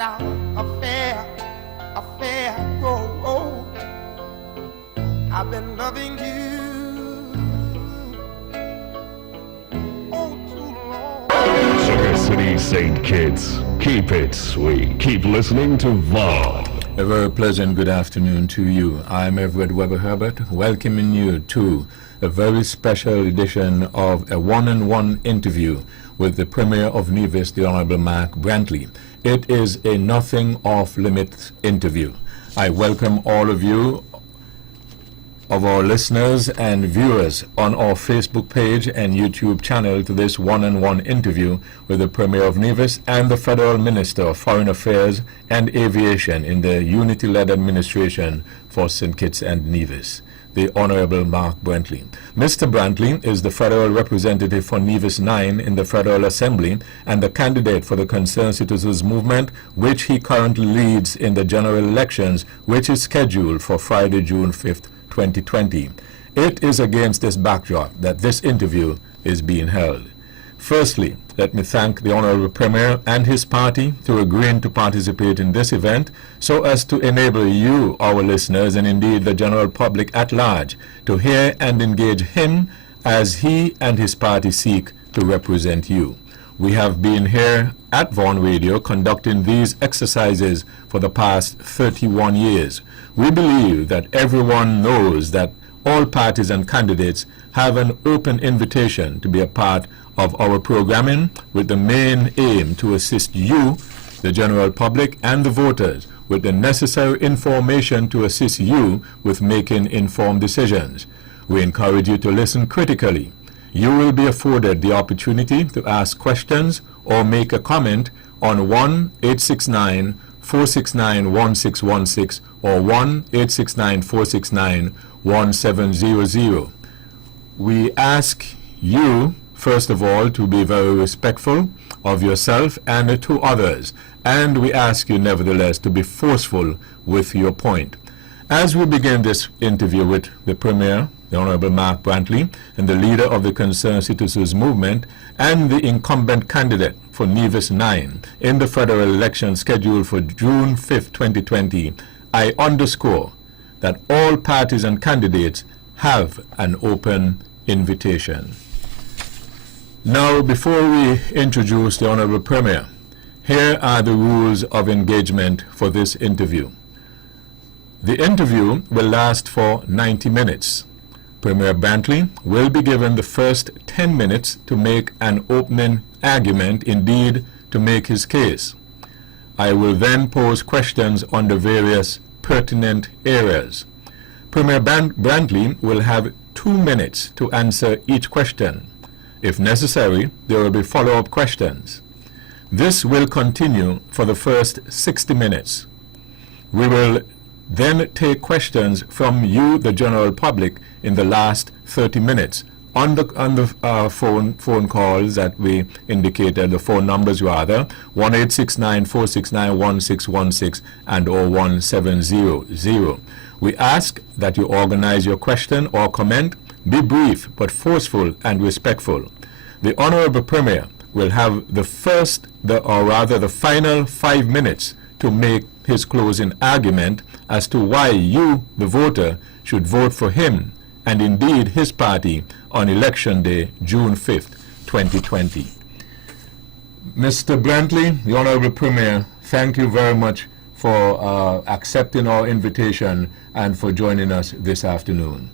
out a fair go. I've been loving you oh too long. Sugar City St. Kitts, keep it sweet. Keep listening to Vaughn. A very pleasant good afternoon to you. I'm Everett Weber Herbert, welcoming you to a very special edition of a one-on-one interview with the Premier of Nevis, the Honorable Mark Brantley. It is a nothing off limits interview. I welcome all of you, of our listeners and viewers on our Facebook page and YouTube channel to this one-on-one interview with the Premier of Nevis and the Federal Minister of Foreign Affairs and Aviation in the unity-led administration for St. Kitts and Nevis, the Honorable Mark Brantley. Mr. Brantley is the federal representative for Nevis 9 in the Federal Assembly and the candidate for the Concerned Citizens Movement, which he currently leads in the general elections, which is scheduled for Friday, June 5th, 2020. It is against this backdrop that this interview is being held. Firstly, let me thank the Honorable Premier and his party to agreeing to participate in this event so as to enable you, our listeners, and indeed the general public at large, to hear and engage him as he and his party seek to represent you. We have been here at Vaughan Radio conducting these exercises for the past 31 years. We believe that everyone knows that all parties and candidates have an open invitation to be a part of our programming with the main aim to assist you, the general public, and the voters with the necessary information to assist you with making informed decisions. We encourage you to listen critically. You will be afforded the opportunity to ask questions or make a comment on 1-869-469-1616 or 1-869-469-1700. We ask you, first of all, to be very respectful of yourself and to others, and we ask you, nevertheless, to be forceful with your point. As we begin this interview with the Premier, the Honorable Mark Brantley, and the leader of the Concerned Citizens Movement, and the incumbent candidate for Nevis 9 in the federal election scheduled for June 5th, 2020, I underscore that all parties and candidates have an open invitation. Now, before we introduce the Honorable Premier, here are the rules of engagement for this interview. The interview will last for 90 minutes. Premier Brantley will be given the first 10 minutes to make an opening argument, indeed to make his case. I will then pose questions on the various pertinent areas. Premier Brantley will have 2 minutes to answer each question. If necessary, there will be follow-up questions. This will continue for the first 60 minutes. We will then take questions from you, the general public, in the last 30 minutes on the phone calls that we indicated, the phone numbers rather, 1-869-469-1616 and or 1700. We ask that you organize your question or comment. Be brief but forceful and respectful. The Honorable Premier will have the final 5 minutes to make his closing argument as to why you, the voter, should vote for him and indeed his party on election day, June 5th, 2020. Mr. Brantley, the Honorable Premier, thank you very much for accepting our invitation and for joining us this afternoon.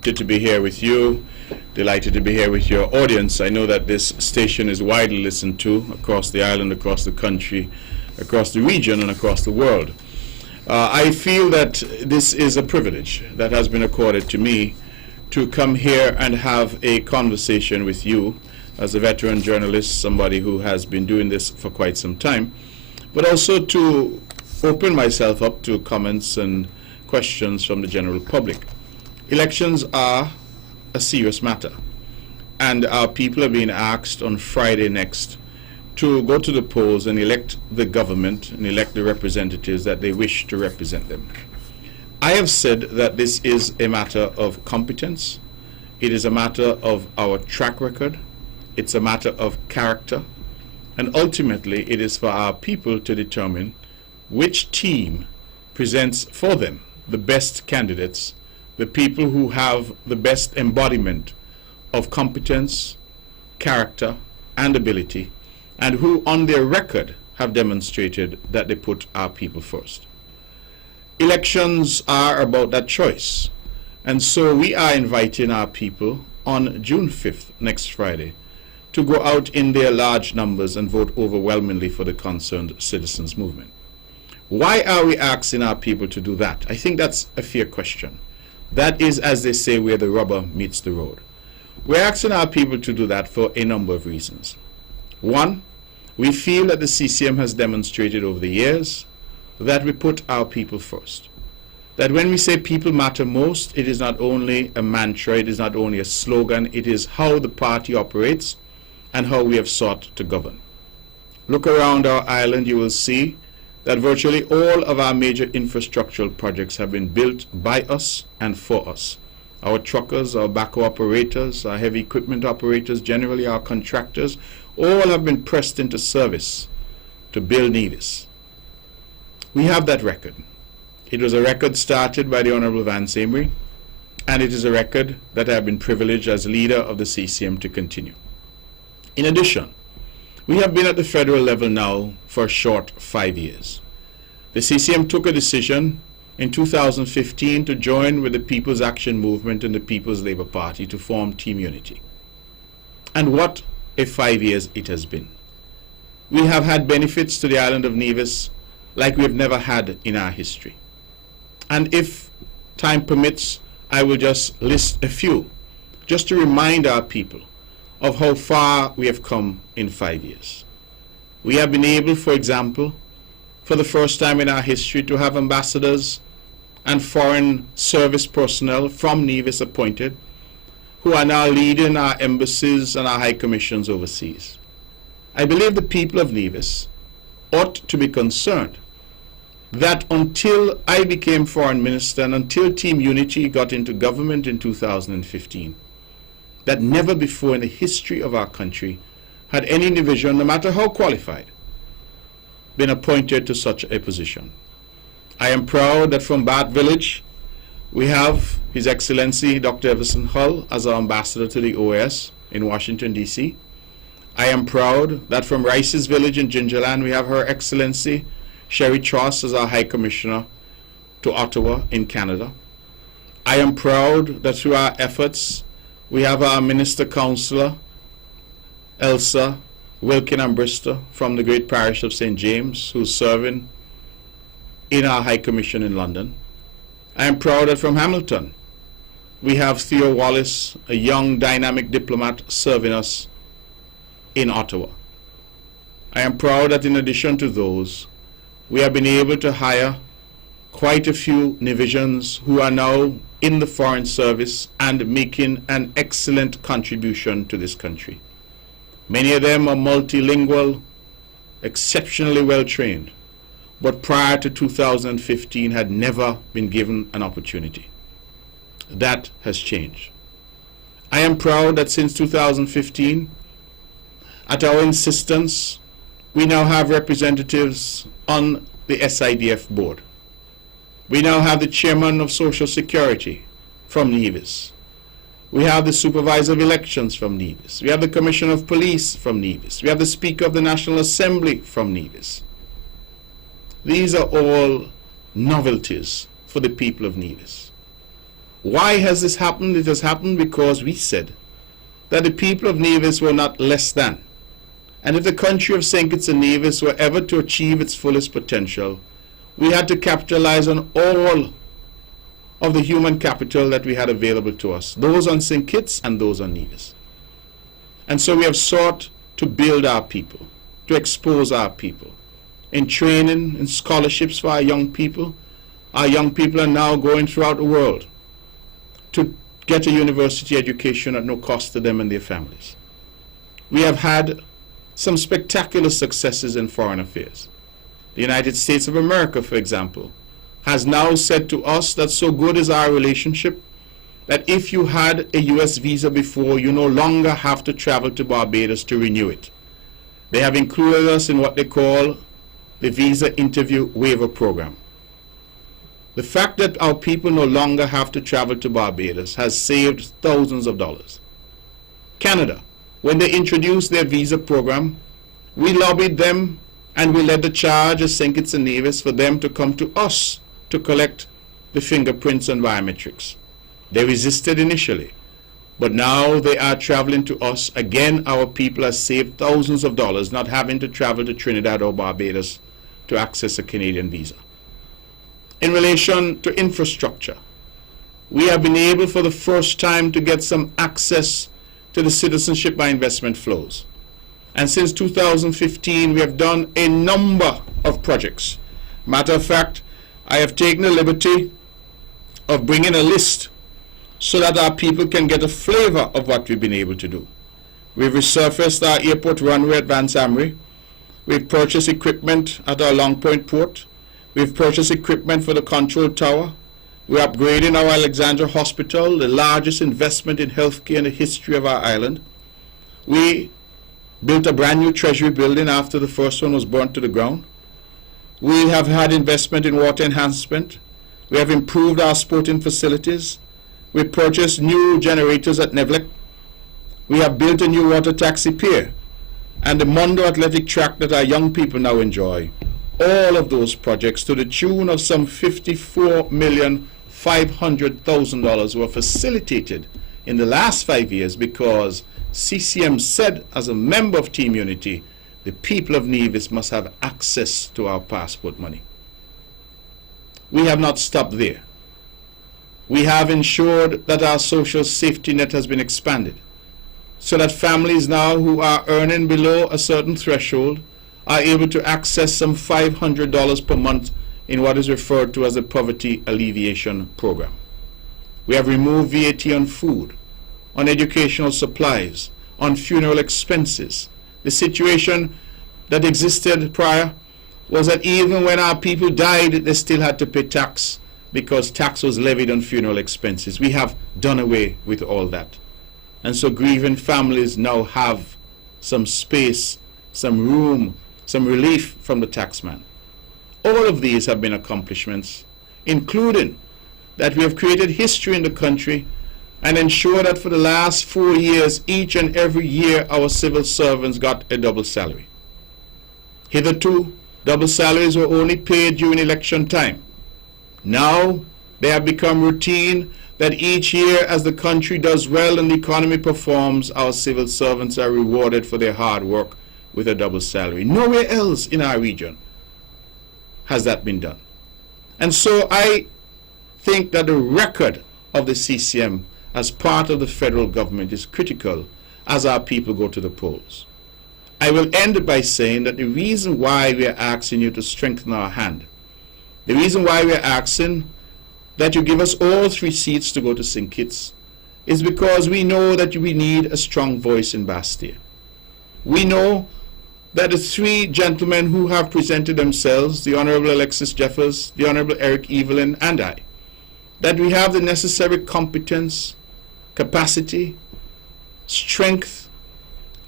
Delighted to be here with you, delighted to be here with your audience. I know that this station is widely listened to across the island, across the country, across the region, and across the world. I feel that this is a privilege that has been accorded to me to come here and have a conversation with you as a veteran journalist, somebody who has been doing this for quite some time, but also to open myself up to comments and questions from the general public. Elections are a serious matter, and our people are being asked on Friday next to go to the polls and elect the government and elect the representatives that they wish to represent them. I have said that this is a matter of competence, it is a matter of our track record, it's a matter of character, And ultimately, it is for our people to determine which team presents for them the best candidates, the people who have the best embodiment of competence, character, and ability, and who on their record have demonstrated that they put our people first. Elections are about that choice, and so we are inviting our people on June 5th, next Friday, to go out in their large numbers and vote overwhelmingly for the Concerned Citizens Movement. Why are we asking our people to do that? I think that's a fair question. That is, as they say, where the rubber meets the road. We're asking our people to do that for a number of reasons. One, we feel that the CCM has demonstrated over the years that we put our people first. That when we say people matter most, it is not only a mantra, it is not only a slogan, it is how the party operates and how we have sought to govern. Look around our island, you will see that virtually all of our major infrastructural projects have been built by us and for us. Our truckers, our backhoe operators, our heavy equipment operators, generally our contractors, all have been pressed into service to build Nevis. We have that record. It was a record started by the Honorable Vance Amory, and it is a record that I have been privileged as leader of the CCM to continue. In addition, we have been at the federal level now for a short 5 years. The CCM took a decision in 2015 to join with the People's Action Movement and the People's Labour Party to form Team Unity. And what a 5 years it has been. We have had benefits to the island of Nevis like we have never had in our history. And if time permits, I will just list a few, just to remind our people of how far we have come in 5 years. We have been able, for example, for the first time in our history, to have ambassadors and foreign service personnel from Nevis appointed, who are now leading our embassies and our high commissions overseas. I believe the people of Nevis ought to be concerned that until I became foreign minister and until Team Unity got into government in 2015, that never before in the history of our country had any individual, no matter how qualified, been appointed to such a position. I am proud that from Bath Village, we have His Excellency Dr. Everson Hull as our ambassador to the OAS in Washington, D.C. I am proud that from Rice's Village in Gingerland, we have Her Excellency Sherry Tross as our High Commissioner to Ottawa in Canada. I am proud that through our efforts, we have our Minister Councillor, Elsa Wilkin and Brister from the great parish of St. James, who's serving in our High Commission in London. I am proud that from Hamilton, we have Theo Wallace, a young dynamic diplomat, serving us in Ottawa. I am proud that in addition to those, we have been able to hire quite a few Nevisians who are now in the Foreign Service and making an excellent contribution to this country. Many of them are multilingual, exceptionally well trained, but prior to 2015 had never been given an opportunity. That has changed. I am proud that since 2015, at our insistence, we now have representatives on the SIDF board. We now have the chairman of Social Security from Nevis. We have the supervisor of elections from Nevis. We have the commissioner of police from Nevis. We have the speaker of the National Assembly from Nevis. These are all novelties for the people of Nevis. Why has this happened? It has happened because we said that the people of Nevis were not less than. And if the country of St. Kitts and Nevis were ever to achieve its fullest potential, we had to capitalize on all of the human capital that we had available to us, those on St. Kitts and those on Nevis. And so we have sought to build our people, to expose our people, in training, in scholarships for our young people. Our young people are now going throughout the world to get a university education at no cost to them and their families. We have had some spectacular successes in foreign affairs. The United States of America, for example, has now said to us that so good is our relationship that if you had a U.S. visa before, you no longer have to travel to Barbados to renew it. They have included us in what they call the Visa Interview Waiver Program. The fact that our people no longer have to travel to Barbados has saved thousands of dollars. Canada, when they introduced their visa program, we lobbied them and we led the charge as St. Kitts and Nevis for them to come to us to collect the fingerprints and biometrics. They resisted initially, but now they are traveling to us. Again, our people have saved thousands of dollars not having to travel to Trinidad or Barbados to access a Canadian visa. In relation to infrastructure, we have been able for the first time to get some access to the citizenship by investment flows. And since 2015, we have done a number of projects. Matter of fact, I have taken the liberty of bringing a list so that our people can get a flavor of what we've been able to do. We've resurfaced our airport runway at Vance Amry. We've purchased equipment at our Long Point port. We've purchased equipment for the control tower. We're upgrading our Alexandra Hospital, the largest investment in healthcare in the history of our island. We built a brand new treasury building after the first one was burnt to the ground. We have had investment in water enhancement. We have improved our sporting facilities. We purchased new generators at Nevlec. We have built a new water taxi pier and the Mondo athletic track that our young people now enjoy. All of those projects to the tune of some $54,500,000 were facilitated in the last 5 years because CCM said, as a member of Team Unity, the people of Nevis must have access to our passport money. We have not stopped there. We have ensured that our social safety net has been expanded so that families now who are earning below a certain threshold are able to access some $500 per month in what is referred to as a poverty alleviation program. We have removed VAT on food, on educational supplies, on funeral expenses. The situation that existed prior was that even when our people died, they still had to pay tax because tax was levied on funeral expenses. We have done away with all that. And so grieving families now have some space, some room, some relief from the taxman. All of these have been accomplishments, including that we have created history in the country and ensured that for the last 4 years, each and every year, our civil servants got a double salary. Hitherto, double salaries were only paid during election time. Now, they have become routine that each year as the country does well and the economy performs, our civil servants are rewarded for their hard work with a double salary. Nowhere else in our region has that been done. And so I think that the record of the CCM as part of the federal government is critical as our people go to the polls. I will end by saying that the reason why we are asking you to strengthen our hand, the reason why we are asking that you give us all 3 seats to go to St. Kitts is because we know that we need a strong voice in Bastia. We know that the 3 gentlemen who have presented themselves, the Honorable Alexis Jeffers, the Honorable Eric Evelyn, and I, that we have the necessary competence, capacity, strength,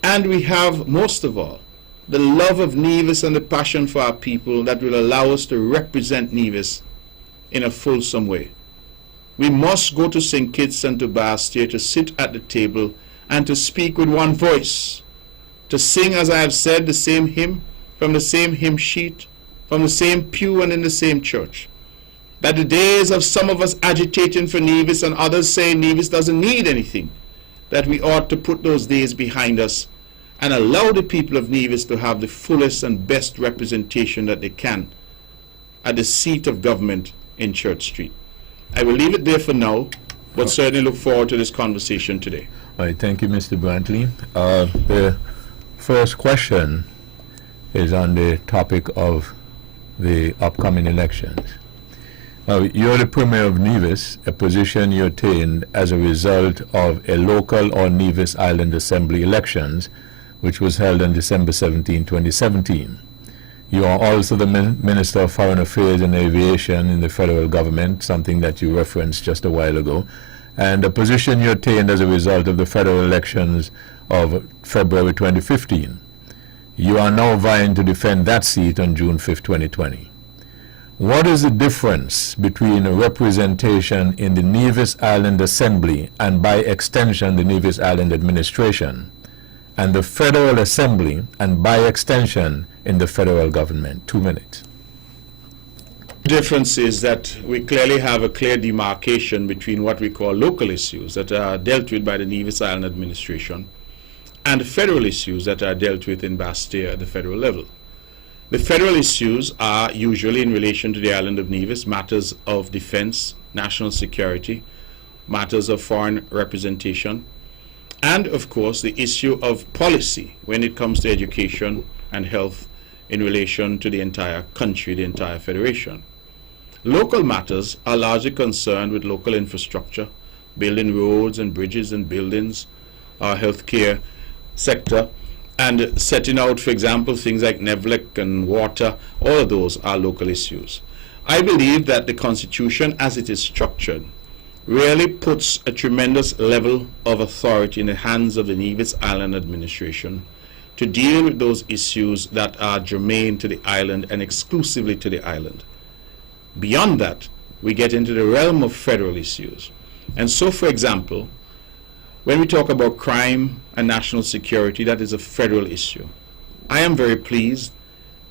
and we have, most of all, the love of Nevis and the passion for our people that will allow us to represent Nevis in a fulsome way. We must go to St. Kitts and to Bastia to sit at the table and to speak with one voice, to sing, as I have said, the same hymn, from the same hymn sheet, from the same pew and in the same church. That the days of some of us agitating for Nevis and others saying Nevis doesn't need anything, that we ought to put those days behind us and allow the people of Nevis to have the fullest and best representation that they can at the seat of government in Church Street. I will leave it there for now, but certainly look forward to this conversation today. All right, thank you, Mr. Brantley. The first question is on the topic of the upcoming elections. You're the Premier of Nevis, a position you attained as a result of a local or Nevis Island Assembly elections, which was held on December 17, 2017. You are also the Minister of Foreign Affairs and Aviation in the federal government, something that you referenced just a while ago, and a position you attained as a result of the federal elections of February 2015. You are now vying to defend that seat on June 5th, 2020. What is the difference between a representation in the Nevis Island Assembly and by extension the Nevis Island Administration and the Federal Assembly and by extension in the federal government? 2 minutes. The difference is that we clearly have a clear demarcation between what we call local issues that are dealt with by the Nevis Island Administration and federal issues that are dealt with in Bastia at the federal level. The federal issues are usually in relation to the island of Nevis, matters of defense, national security, matters of foreign representation, and of course the issue of policy when it comes to education and health in relation to the entire country, the entire federation. Local matters are largely concerned with local infrastructure, building roads and bridges and buildings, our healthcare sector, and setting out, for example, things like NEVLEC and water. All of those are local issues. I believe that the Constitution, as it is structured, really puts a tremendous level of authority in the hands of the Nevis Island Administration to deal with those issues that are germane to the island and exclusively to the island. Beyond that, we get into the realm of federal issues. And so, for example, when we talk about crime and national security, that is a federal issue. I am very pleased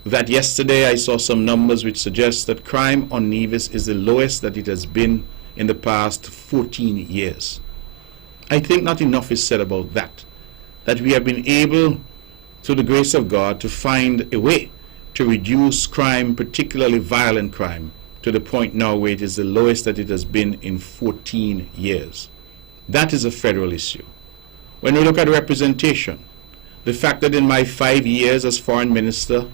that yesterday I saw some numbers which suggest that crime on Nevis is the lowest that it has been in the past 14 years. I think not enough is said about that we have been able, through the grace of God, to find a way to reduce crime, particularly violent crime, to the point now where it is the lowest that it has been in 14 years. That is a federal issue. When we look at representation, the fact that in my 5 years as foreign minister,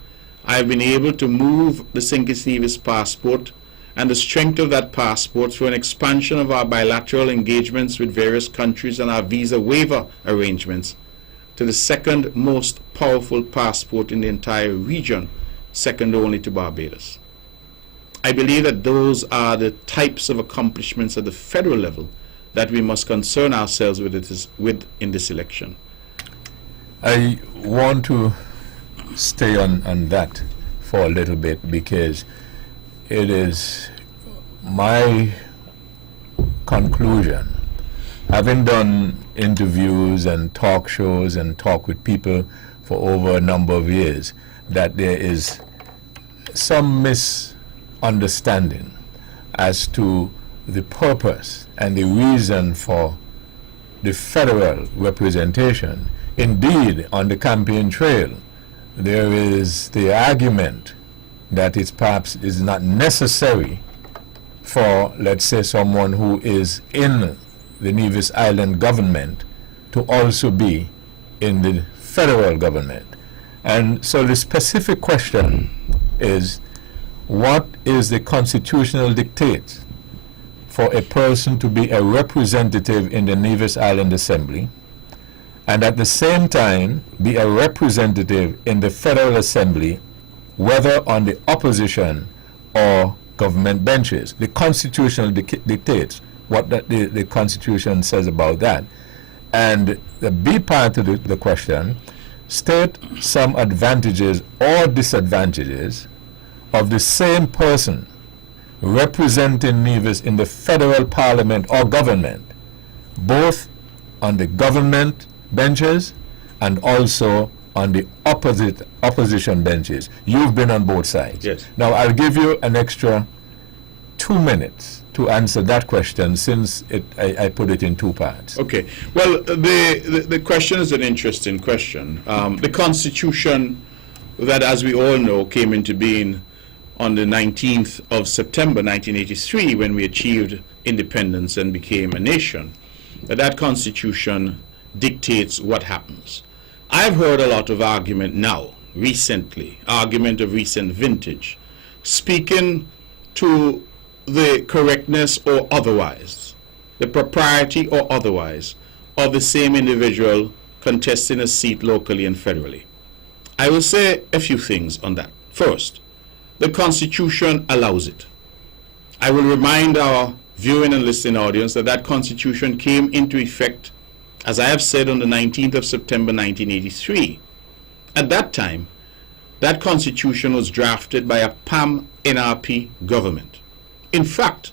I've been able to move the St. Kitts Nevis passport and the strength of that passport through an expansion of our bilateral engagements with various countries and our visa waiver arrangements to the second most powerful passport in the entire region, second only to Barbados. I believe that those are the types of accomplishments at the federal level that we must concern ourselves with in this election. I want to stay on that for a little bit because it is my conclusion, having done interviews and talk shows and talk with people for over a number of years, that there is some misunderstanding as to the purpose and the reason for the federal representation. Indeed, on the campaign trail, there is the argument that it perhaps is not necessary for, let's say, someone who is in the Nevis Island government to also be in the federal government. And so the specific question is, what is the constitutional dictate for a person to be a representative in the Nevis Island Assembly and at the same time be a representative in the Federal Assembly, whether on the opposition or government benches? The Constitution dictates what the Constitution says about that. And the B part of the question, state some advantages or disadvantages of the same person representing Nevis in the federal parliament or government, both on the government benches and also on the opposition benches. You've been on both sides. Yes. Now I'll give you an extra 2 minutes to answer that question, since I put it in two parts. Okay. Well, the question is an interesting question. The Constitution that, as we all know, came into being on the 19th of September 1983, when we achieved independence and became a nation, that Constitution dictates what happens. I've heard a lot of argument now, recently, argument of recent vintage, speaking to the correctness or otherwise, the propriety or otherwise, of the same individual contesting a seat locally and federally. I will say a few things on that. First, the Constitution allows it. I will remind our viewing and listening audience that that Constitution came into effect, as I have said, on the 19th of September 1983. At that time, that constitution was drafted by a PAM NRP government. In fact,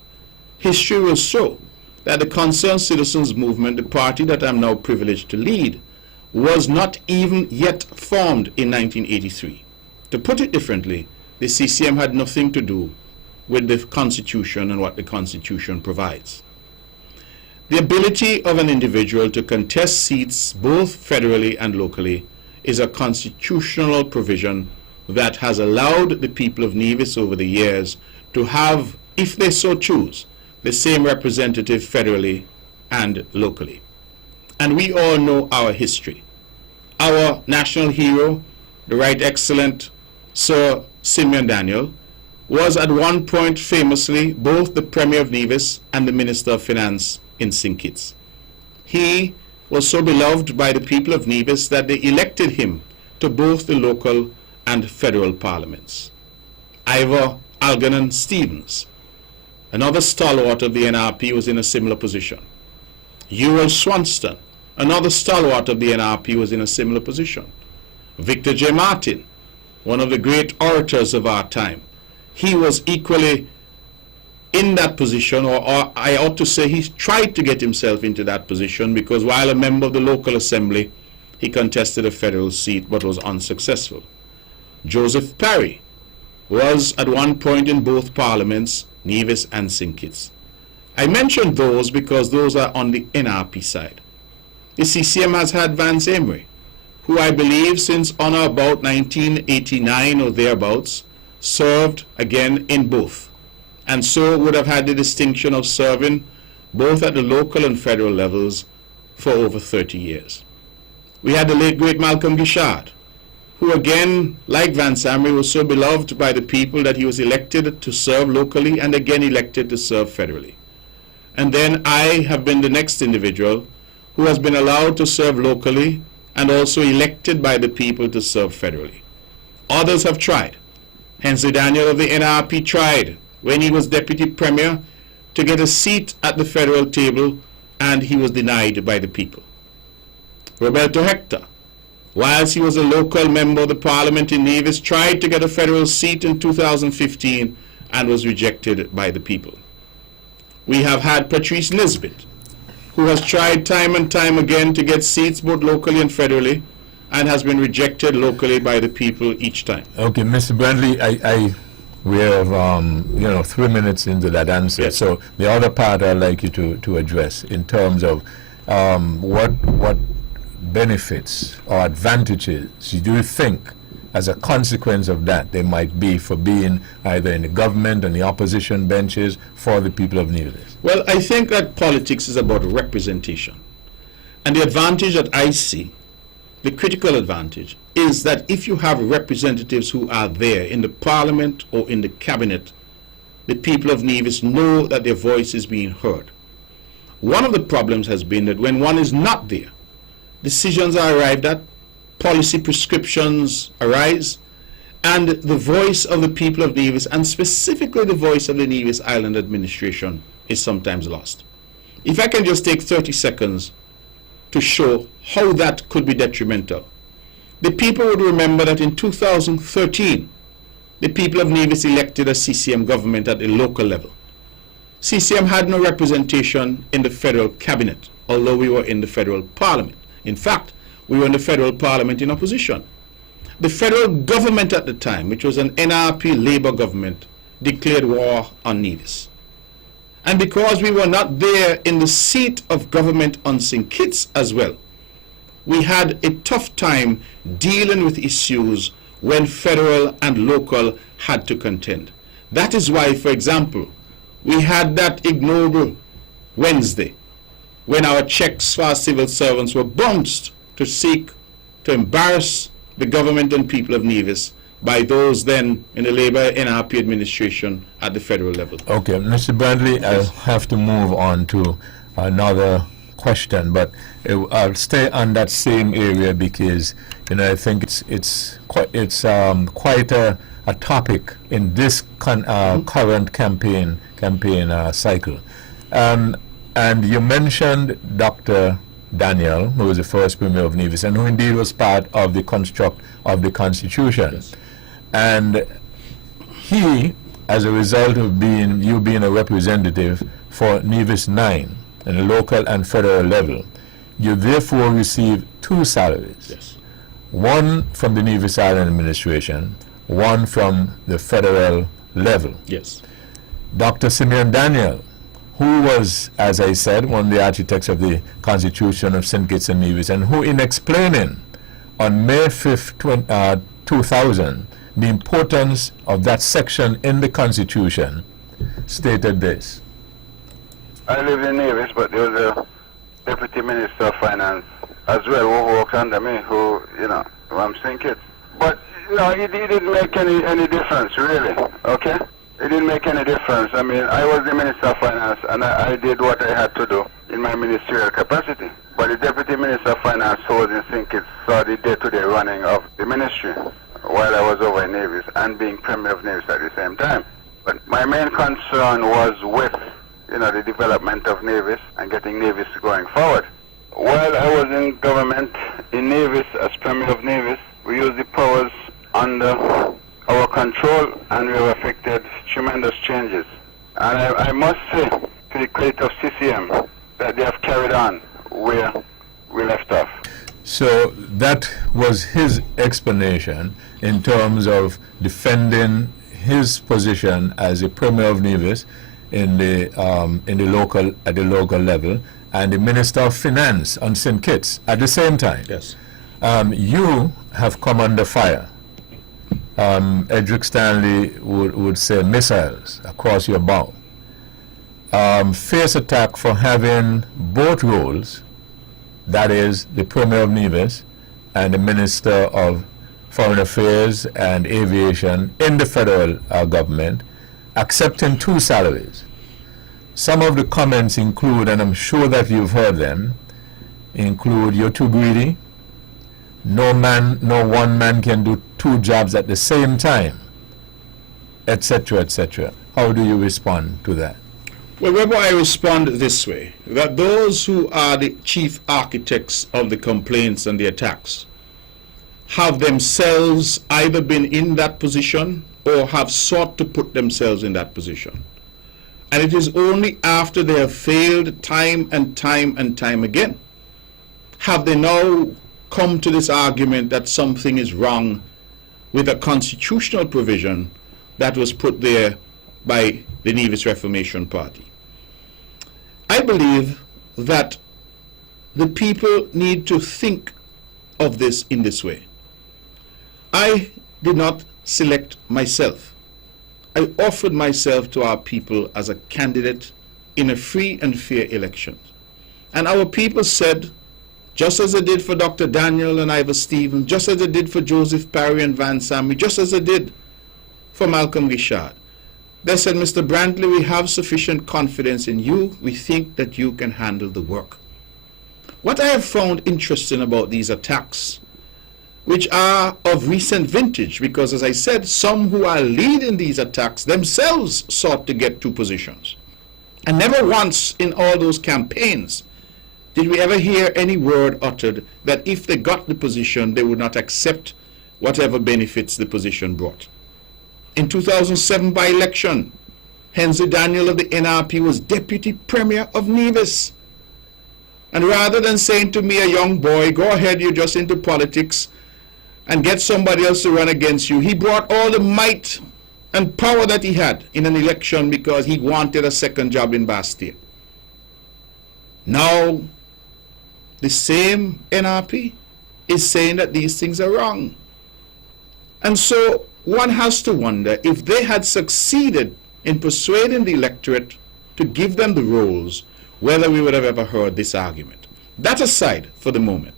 history will show that the Concerned Citizens Movement, the party that I'm now privileged to lead, was not even yet formed in 1983. To put it differently, the CCM had nothing to do with the Constitution and what the Constitution provides. The ability of an individual to contest seats both federally and locally is a constitutional provision that has allowed the people of Nevis over the years to have, if they so choose, the same representative federally and locally. And we all know our history. Our national hero, the Right Excellent Sir Simeon Daniel, was at one point famously both the Premier of Nevis and the Minister of Finance in St. Kitts. He was so beloved by the people of Nevis that they elected him to both the local and federal parliaments. Ivor Algernon Stevens, another stalwart of the NRP, was in a similar position. Ewell Swanston, another stalwart of the NRP, was in a similar position. Victor J. Martin, one of the great orators of our time, he was equally in that position, or I ought to say he tried to get himself into that position, because while a member of the local assembly, he contested a federal seat but was unsuccessful. Joseph Parry was at one point in both parliaments, Nevis and St. Kitts. I mentioned those because those are on the NRP side. The CCM has had Vance Emery, who I believe since on or about 1989 or thereabouts served again in both, and so would have had the distinction of serving both at the local and federal levels for over 30 years. We had the late great Malcolm Guichard, who again, like Vance Emery, was so beloved by the people that he was elected to serve locally and again elected to serve federally. And then I have been the next individual who has been allowed to serve locally and also elected by the people to serve federally. Others have tried. Hensley Daniel of the NRP tried when he was Deputy Premier to get a seat at the federal table, and he was denied by the people. Roberto Hector, whilst he was a local member of the Parliament in Nevis, tried to get a federal seat in 2015 and was rejected by the people. We have had Patrice Nisbet, who has tried time and time again to get seats both locally and federally, and has been rejected locally by the people each time. Okay, Mr. Brandley, we have 3 minutes into that answer. Yes. So the other part I'd like you to address in terms of what benefits or advantages do you think, as a consequence of that, there might be for being either in the government and the opposition benches for the people of Nevis? Well, I think that politics is about representation. And the advantage that I see, the critical advantage, is that if you have representatives who are there in the parliament or in the cabinet, the people of Nevis know that their voice is being heard. One of the problems has been that when one is not there, decisions are arrived at, policy prescriptions arise, and the voice of the people of Nevis, and specifically the voice of the Nevis Island administration, is sometimes lost. If I can just take 30 seconds to show how that could be detrimental. The people would remember that in 2013, the people of Nevis elected a CCM government at the local level. CCM had no representation in the federal cabinet, although we were in the federal parliament. In fact, we were in the federal parliament in opposition. The federal government at the time, which was an NRP Labour government, declared war on Nevis. And because we were not there in the seat of government on St. Kitts as well, we had a tough time dealing with issues when federal and local had to contend. That is why, for example, we had that ignoble Wednesday when our checks for our civil servants were bounced to seek to embarrass the government and people of Nevis by those then in the Labour NRP administration at the federal level. Okay, Mr. Bradley, Yes. I'll have to move on to another question, but I'll stay on that same area because I think it's quite a topic in this current campaign cycle. And you mentioned Dr. Daniel, who was the first Premier of Nevis, and who indeed was part of the construct of the Constitution. Yes. And he, as a result of you being a representative for Nevis 9 at the local and federal level, you therefore receive 2 salaries. Yes. One from the Nevis Island Administration, one from the federal level. Yes. Dr. Simeon Daniel, who was, as I said, one of the architects of the Constitution of St. Kitts and Nevis, and who, in explaining on May 5th, 2000, the importance of that section in the Constitution, stated this. I lived in Nevis, but there was a Deputy Minister of Finance as well who worked under me, who, I'm St. Kitts. But, it didn't make any difference, really, okay? It didn't make any difference. I mean, I was the Minister of Finance, and I did what I had to do in my ministerial capacity. But the Deputy Minister of Finance who was in St. Kitts saw the day-to-day running of the ministry while I was over in Nevis and being Premier of Nevis at the same time. But my main concern was with, the development of Nevis and getting Nevis going forward. While I was in government in Nevis as Premier of Nevis, we used the powers under our control, and we have affected tremendous changes. And I must say, to the credit of CCM, that they have carried on where we left off. So that was his explanation in terms of defending his position as a Premier of Nevis at the local level, and the Minister of Finance on St. Kitts at the same time. Yes. You have come under fire. Edric Stanley would say missiles across your bow. Face attack for having both roles, that is the Premier of Nevis and the Minister of Foreign Affairs and Aviation in the federal government, accepting 2 salaries. Some of the comments include, and I'm sure that you've heard them, include you're too greedy, no one man can do 2 jobs at the same time, etc., etc. How do you respond to that? Well, Webber, I respond this way, that those who are the chief architects of the complaints and the attacks have themselves either been in that position or have sought to put themselves in that position. And it is only after they have failed time and time and time again have they now come to this argument that something is wrong with a constitutional provision that was put there by the Nevis Reformation Party. I believe that the people need to think of this in this way. I did not select myself. I offered myself to our people as a candidate in a free and fair election. And our people said, just as they did for Dr. Daniel and Ivor Stephen, just as they did for Joseph Parry and Van Sammy, just as they did for Malcolm Richard, they said, Mr. Brantley, we have sufficient confidence in you. We think that you can handle the work. What I have found interesting about these attacks, which are of recent vintage, because as I said, some who are leading these attacks themselves sought to get 2 positions. And never once in all those campaigns did we ever hear any word uttered that if they got the position, they would not accept whatever benefits the position brought. In 2007 by-election, Hensley Daniel of the NRP was Deputy Premier of Nevis. And rather than saying to me, a young boy, go ahead, you're just into politics, and get somebody else to run against you, he brought all the might and power that he had in an election because he wanted a second job in Bastille. Now, the same NRP is saying that these things are wrong. And so one has to wonder if they had succeeded in persuading the electorate to give them the roles, whether we would have ever heard this argument. That aside for the moment,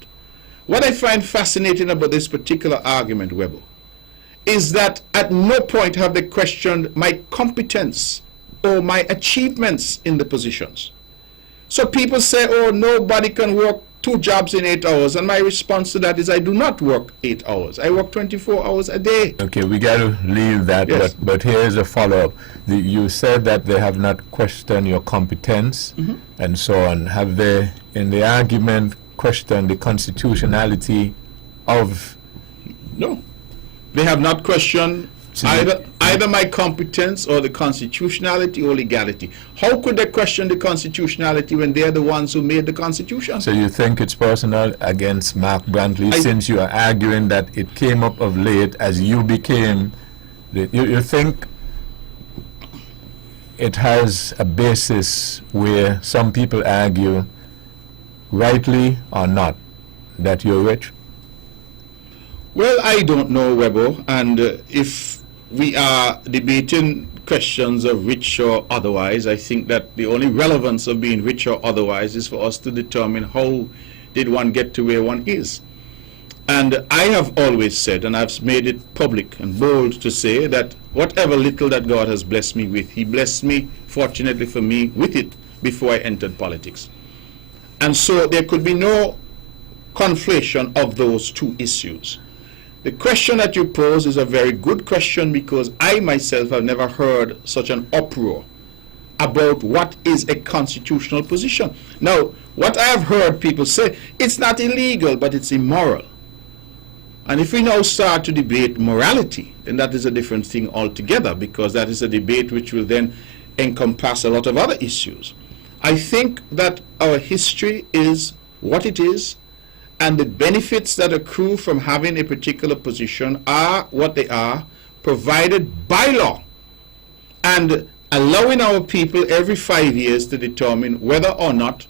what I find fascinating about this particular argument, Webber, is that at no point have they questioned my competence or my achievements in the positions. So people say, oh, nobody can work 2 jobs in 8 hours. And my response to that is I do not work 8 hours. I work 24 hours a day. Okay, we got to leave that, Yes. but here's a follow-up. You said that they have not questioned your competence and so on. Have they, in the argument, questioned the constitutionality of... No. They have not questioned So either my competence or the constitutionality or legality. How could they question the constitutionality when they're the ones who made the Constitution? So you think it's personal against Mark Brantley, since you are arguing that it came up of late as you became... You think it has a basis where some people argue, rightly or not, that you're rich? Well, I don't know, Webo, and if we are debating questions of rich or otherwise, I think that the only relevance of being rich or otherwise is for us to determine how did one get to where one is. And I have always said, and I've made it public and bold to say, that whatever little that God has blessed me with, He blessed me, fortunately for me, with it before I entered politics. And so there could be no conflation of those two issues. The question that you pose is a very good question, because I myself have never heard such an uproar about what is a constitutional position. Now, what I have heard people say, it's not illegal, but it's immoral. And if we now start to debate morality, then that is a different thing altogether, because that is a debate which will then encompass a lot of other issues. I think that our history is what it is, and the benefits that accrue from having a particular position are what they are, provided by law, and allowing our people every 5 years to determine whether or not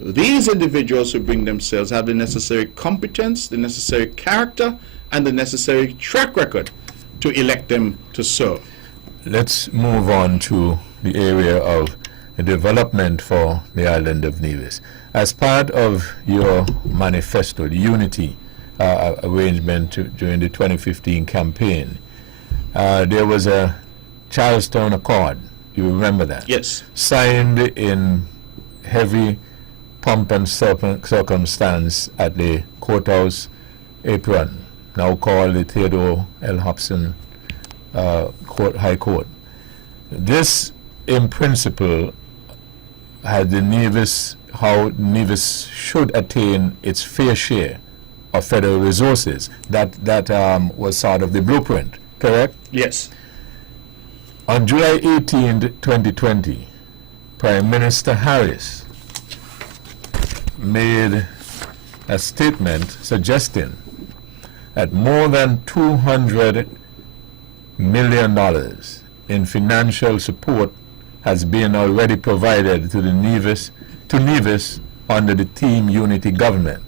these individuals who bring themselves have the necessary competence, the necessary character, and the necessary track record to elect them to serve. Let's move on to the area of the development for the island of Nevis. As part of your manifesto, the unity arrangement during the 2015 campaign, there was a Charlestown Accord. You remember that? Yes. Signed in heavy pomp and circumstance at the courthouse apron, now called the Theodore L. Hobson High Court. This, in principle, had the Nevis, how Nevis should attain its fair share of federal resources. That was sort of the blueprint, correct? Yes. On July 18, 2020, Prime Minister Harris made a statement suggesting that more than $200 million in financial support has been already provided to Nevis under the Team Unity government.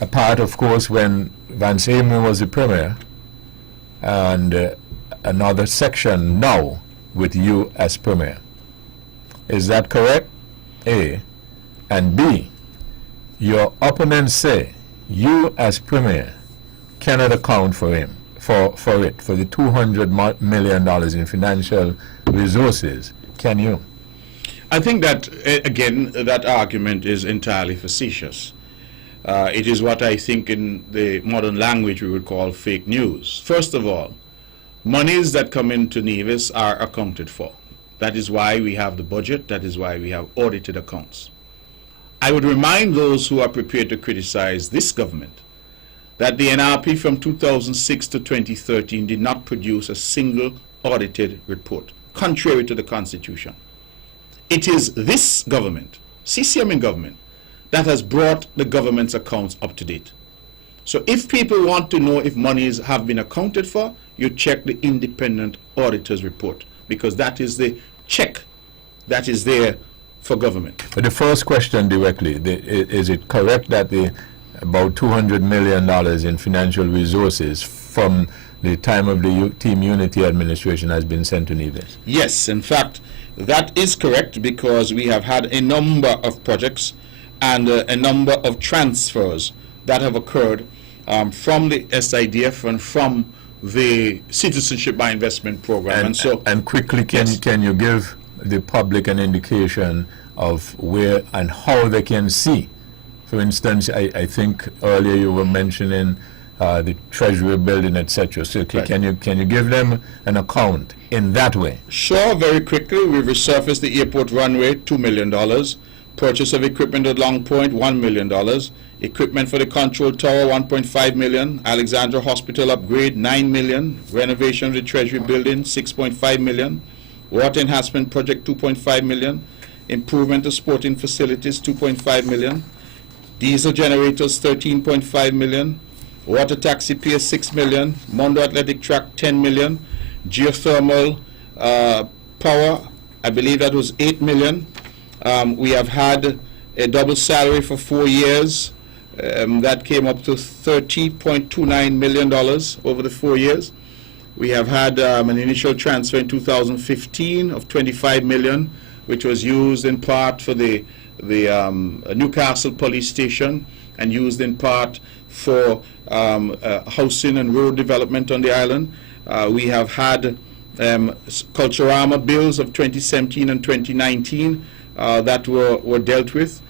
A part, of course, when Vance Amory was the premier, and another section now with you as premier. Is that correct? A. And B, your opponents say you as premier cannot account for the $200 million in financial resources. Can you? I think that, again, that argument is entirely facetious. It is what I think in the modern language we would call fake news. First of all, monies that come into Nevis are accounted for. That is why we have the budget. That is why we have audited accounts. I would remind those who are prepared to criticize this government that the NRP from 2006 to 2013 did not produce a single audited report, contrary to the Constitution. It is this government, CCM government, that has brought the government's accounts up to date. So if people want to know if monies have been accounted for, you check the independent auditor's report, because that is the check that is there for government. But the first question directly, is it correct that about $200 million in financial resources from the time of the Team Unity administration has been sent to Nevis? Yes, in fact, that is correct, because we have had a number of projects and a number of transfers that have occurred from the SIDF and from the Citizenship by Investment Program. And quickly, can you give the public an indication of where and how they can see? For instance, I think earlier you were mentioning the Treasury building, etc. So Right. can you give them an account in that way? Sure, very quickly, we've resurfaced the airport runway, $2 million. Purchase of equipment at Long Point, $1 million. Equipment for the control tower, $1.5 million. Alexandra Hospital upgrade, $9 million. Renovation of the Treasury building, $6.5 million. Water enhancement project, $2.5 million. Improvement of sporting facilities, $2.5 million. Diesel generators, $13.5 million. Water taxi pier, $6 million. Mondo athletic track, $10 million. Geothermal power, I believe that was $8 million. We have had a double salary for 4 years. That came up to $30.29 million over the 4 years. We have had an initial transfer in 2015 of $25 million, which was used in part for the Newcastle police station and used in part for housing and road development on the island. We have had Culturama bills of 2017 and 2019 that were dealt with.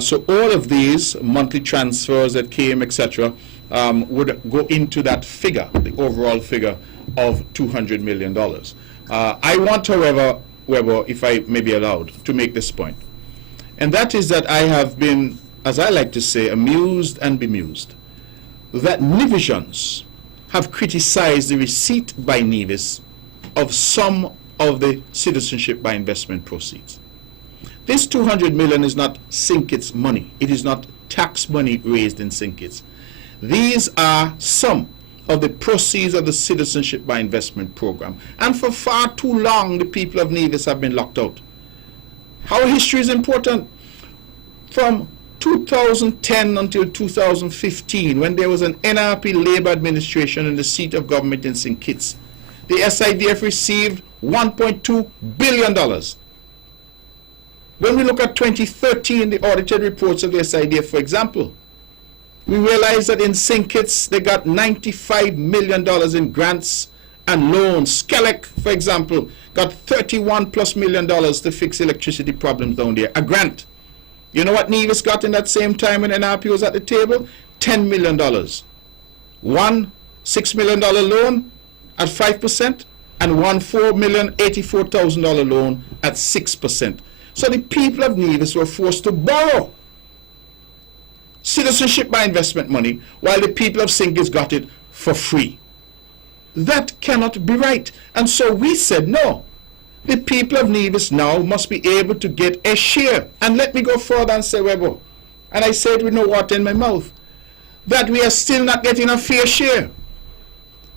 So all of these monthly transfers that came, etc., would go into that figure, the overall figure of $200 million. I want, however, Weber, if I may be allowed, to make this point. And that is that I have been, as I like to say, amused and bemused that Nivisions have criticized the receipt by Nevis of some of the citizenship by investment proceeds. This $200 million is not Sinkit's money. It is not tax money raised in Sinkit's. These are some of the proceeds of the citizenship by investment program. And for far too long, the people of Nevis have been locked out. Our history is important. From 2010 until 2015, when there was an NRP Labour administration in the seat of government in St. Kitts, the SIDF received $1.2 billion. When we look at 2013, the audited reports of the SIDF, for example, we realize that in St. Kitts, they got $95 million in grants and loans. Skelec, for example, got $31+ million to fix electricity problems down there. A grant. You know what Nevis got in that same time when NRP was at the table? $10 million. One $6 million loan at 5%, and one $4,084,000 loan at 6%. So the people of Nevis were forced to borrow citizenship by investment money, while the people of St. Kitts got it for free. That cannot be right. And so we said, no, the people of Nevis now must be able to get a share. And let me go further and say, Webo, and I say it with no water in my mouth, that we are still not getting a fair share.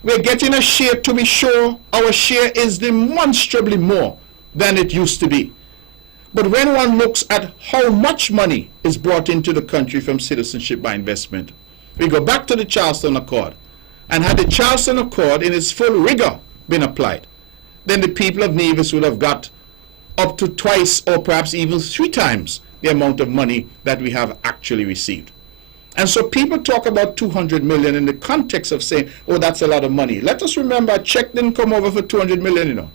We're getting a share, to be sure. Our share is demonstrably more than it used to be. But when one looks at how much money is brought into the country from citizenship by investment, we go back to the Charleston Accord. And had the Charleston Accord in its full rigor been applied, then the people of Nevis would have got up to twice or perhaps even 3 times the amount of money that we have actually received. And so people talk about $200 million in the context of saying, oh, that's a lot of money. Let us remember, a check didn't come over for $200 million, you know.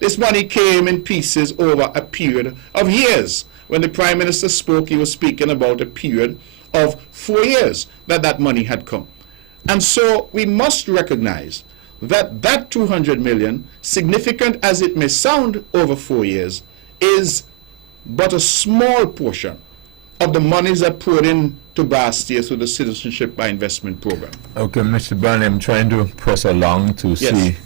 This money came in pieces over a period of years. When the Prime Minister spoke, he was speaking about a period of 4 years that money had come. And so we must recognize that that $200 million, significant as it may sound over 4 years, is but a small portion of the monies that poured into Bastia through the citizenship by investment program. Okay, Mr. Brown, I'm trying to press along to see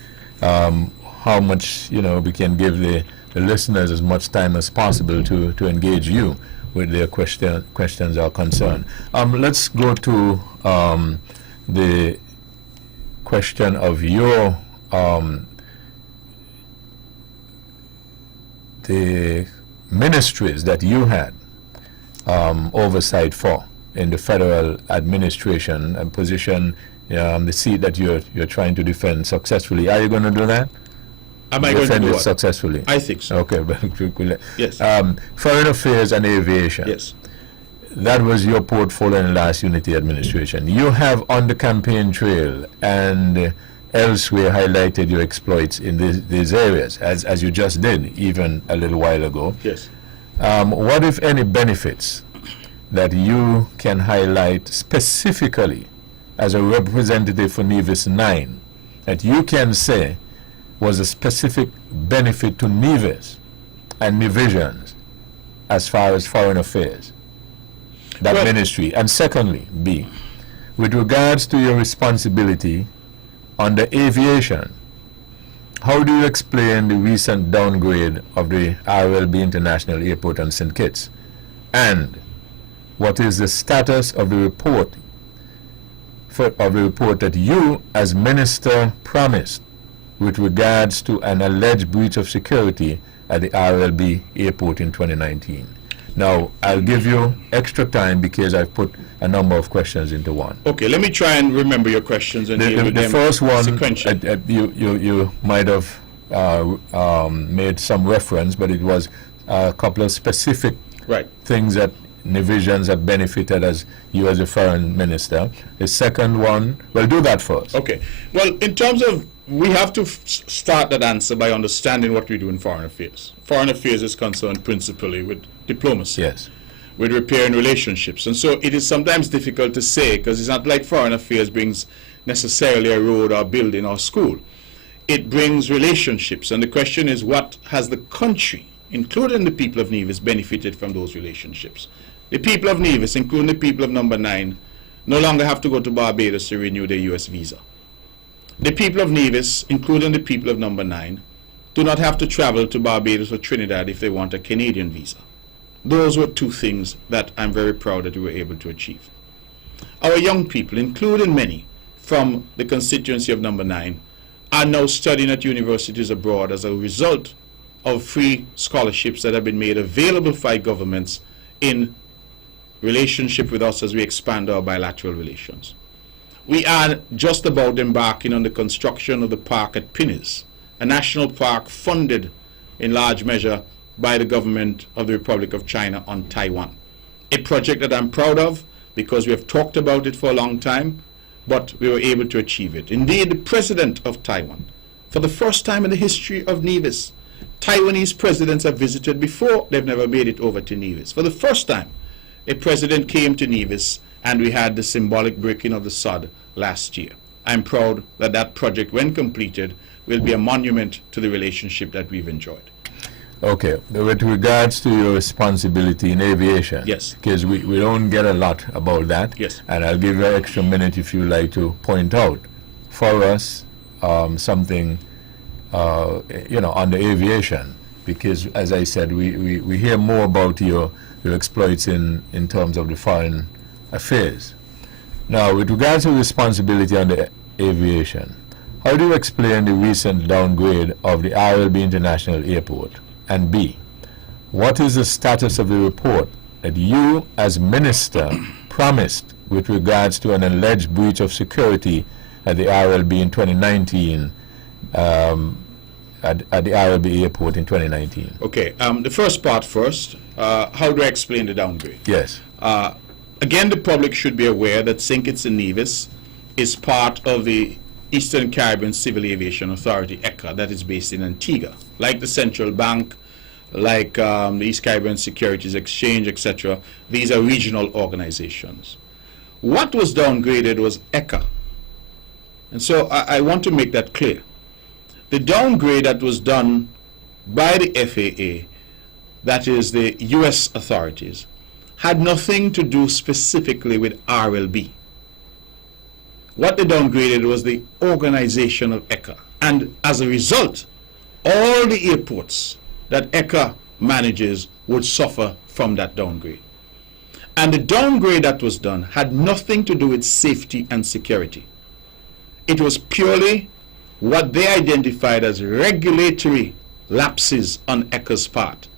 how much, you know, we can give the listeners as much time as possible to engage you with their questions are concerned. Let's go to the question of your the ministries that you had oversight for in the federal administration and position, the seat that you're trying to defend successfully. Are you going to do that? Am I going to do it what? successfully? I think so. Okay, Yes. Foreign affairs and aviation. Yes. That was your portfolio in the last Unity administration. You have on the campaign trail and elsewhere highlighted your exploits in these areas, as you just did even a little while ago. Yes. What, if any, benefits that you can highlight specifically as a representative for Nevis 9 that you can say was a specific benefit to Nevis and Nevisians as far as foreign affairs, that Well- ministry? And secondly, B, with regards to your responsibility under aviation, how do you explain the recent downgrade of the RLB International Airport on St. Kitts? And what is the status of the report that you as minister promised with regards to an alleged breach of security at the RLB airport in 2019? Now, I'll give you extra time because I've put a number of questions into one. Okay, let me try and remember your questions and deal with The them first one, sequentially. you might have made some reference, but it was a couple of specific Right. things that divisions have benefited as you as a foreign minister. The second one, well, do that first. Okay. Well, in terms of, we have to start that answer by understanding what we do in foreign affairs. Foreign affairs is concerned principally with diplomacy, Yes. with repairing relationships. And so it is sometimes difficult to say, because it's not like foreign affairs brings necessarily a road or building or school. It brings relationships. And the question is, what has the country, including the people of Nevis, benefited from those relationships? The people of Nevis, including the people of Number 9, no longer have to go to Barbados to renew their U.S. visa. The people of Nevis, including the people of Number 9, do not have to travel to Barbados or Trinidad if they want a Canadian visa. Those were two things that I'm very proud that we were able to achieve. Our young people, including many from the constituency of Number 9, are now studying at universities abroad as a result of free scholarships that have been made available by governments in relationship with us as we expand our bilateral relations. We are just about embarking on the construction of the park at Pinnis, a national park funded in large measure by the government of the Republic of China on Taiwan. A project that I'm proud of because we have talked about it for a long time, but we were able to achieve it. Indeed, the president of Taiwan, for the first time in the history of Nevis, Taiwanese presidents have visited before, they've never made it over to Nevis. For the first time, a president came to Nevis and we had the symbolic breaking of the sod last year. I'm proud that that project, when completed, will be a monument to the relationship that we've enjoyed. Okay, with regards to your responsibility in aviation, Yes. because we don't get a lot about that, Yes. and I'll give you an extra minute if you like to point out for us something, on the aviation, because as I said, we hear more about your exploits in terms of the foreign affairs. Now, with regards to responsibility on the aviation, how do you explain the recent downgrade of the RLB International Airport? And B, what is the status of the report that you as minister promised with regards to an alleged breach of security at the RLB in 2019, at the RLB airport in 2019? Okay, the first part first. How do I explain the downgrade? Yes. Again, the public should be aware that St. Kitts and Nevis is part of the Eastern Caribbean Civil Aviation Authority, ECA, that is based in Antigua. Like the Central Bank, like the East Caribbean Securities Exchange, etc. These are regional organizations. What was downgraded was ECA. And so I want to make that clear. The downgrade that was done by the FAA, that is the U.S. authorities, had nothing to do specifically with RLB. What they downgraded was the organization of ECA. And as a result, all the airports that ECA manages would suffer from that downgrade. And the downgrade that was done had nothing to do with safety and security. It was purely what they identified as regulatory lapses on ECA's part.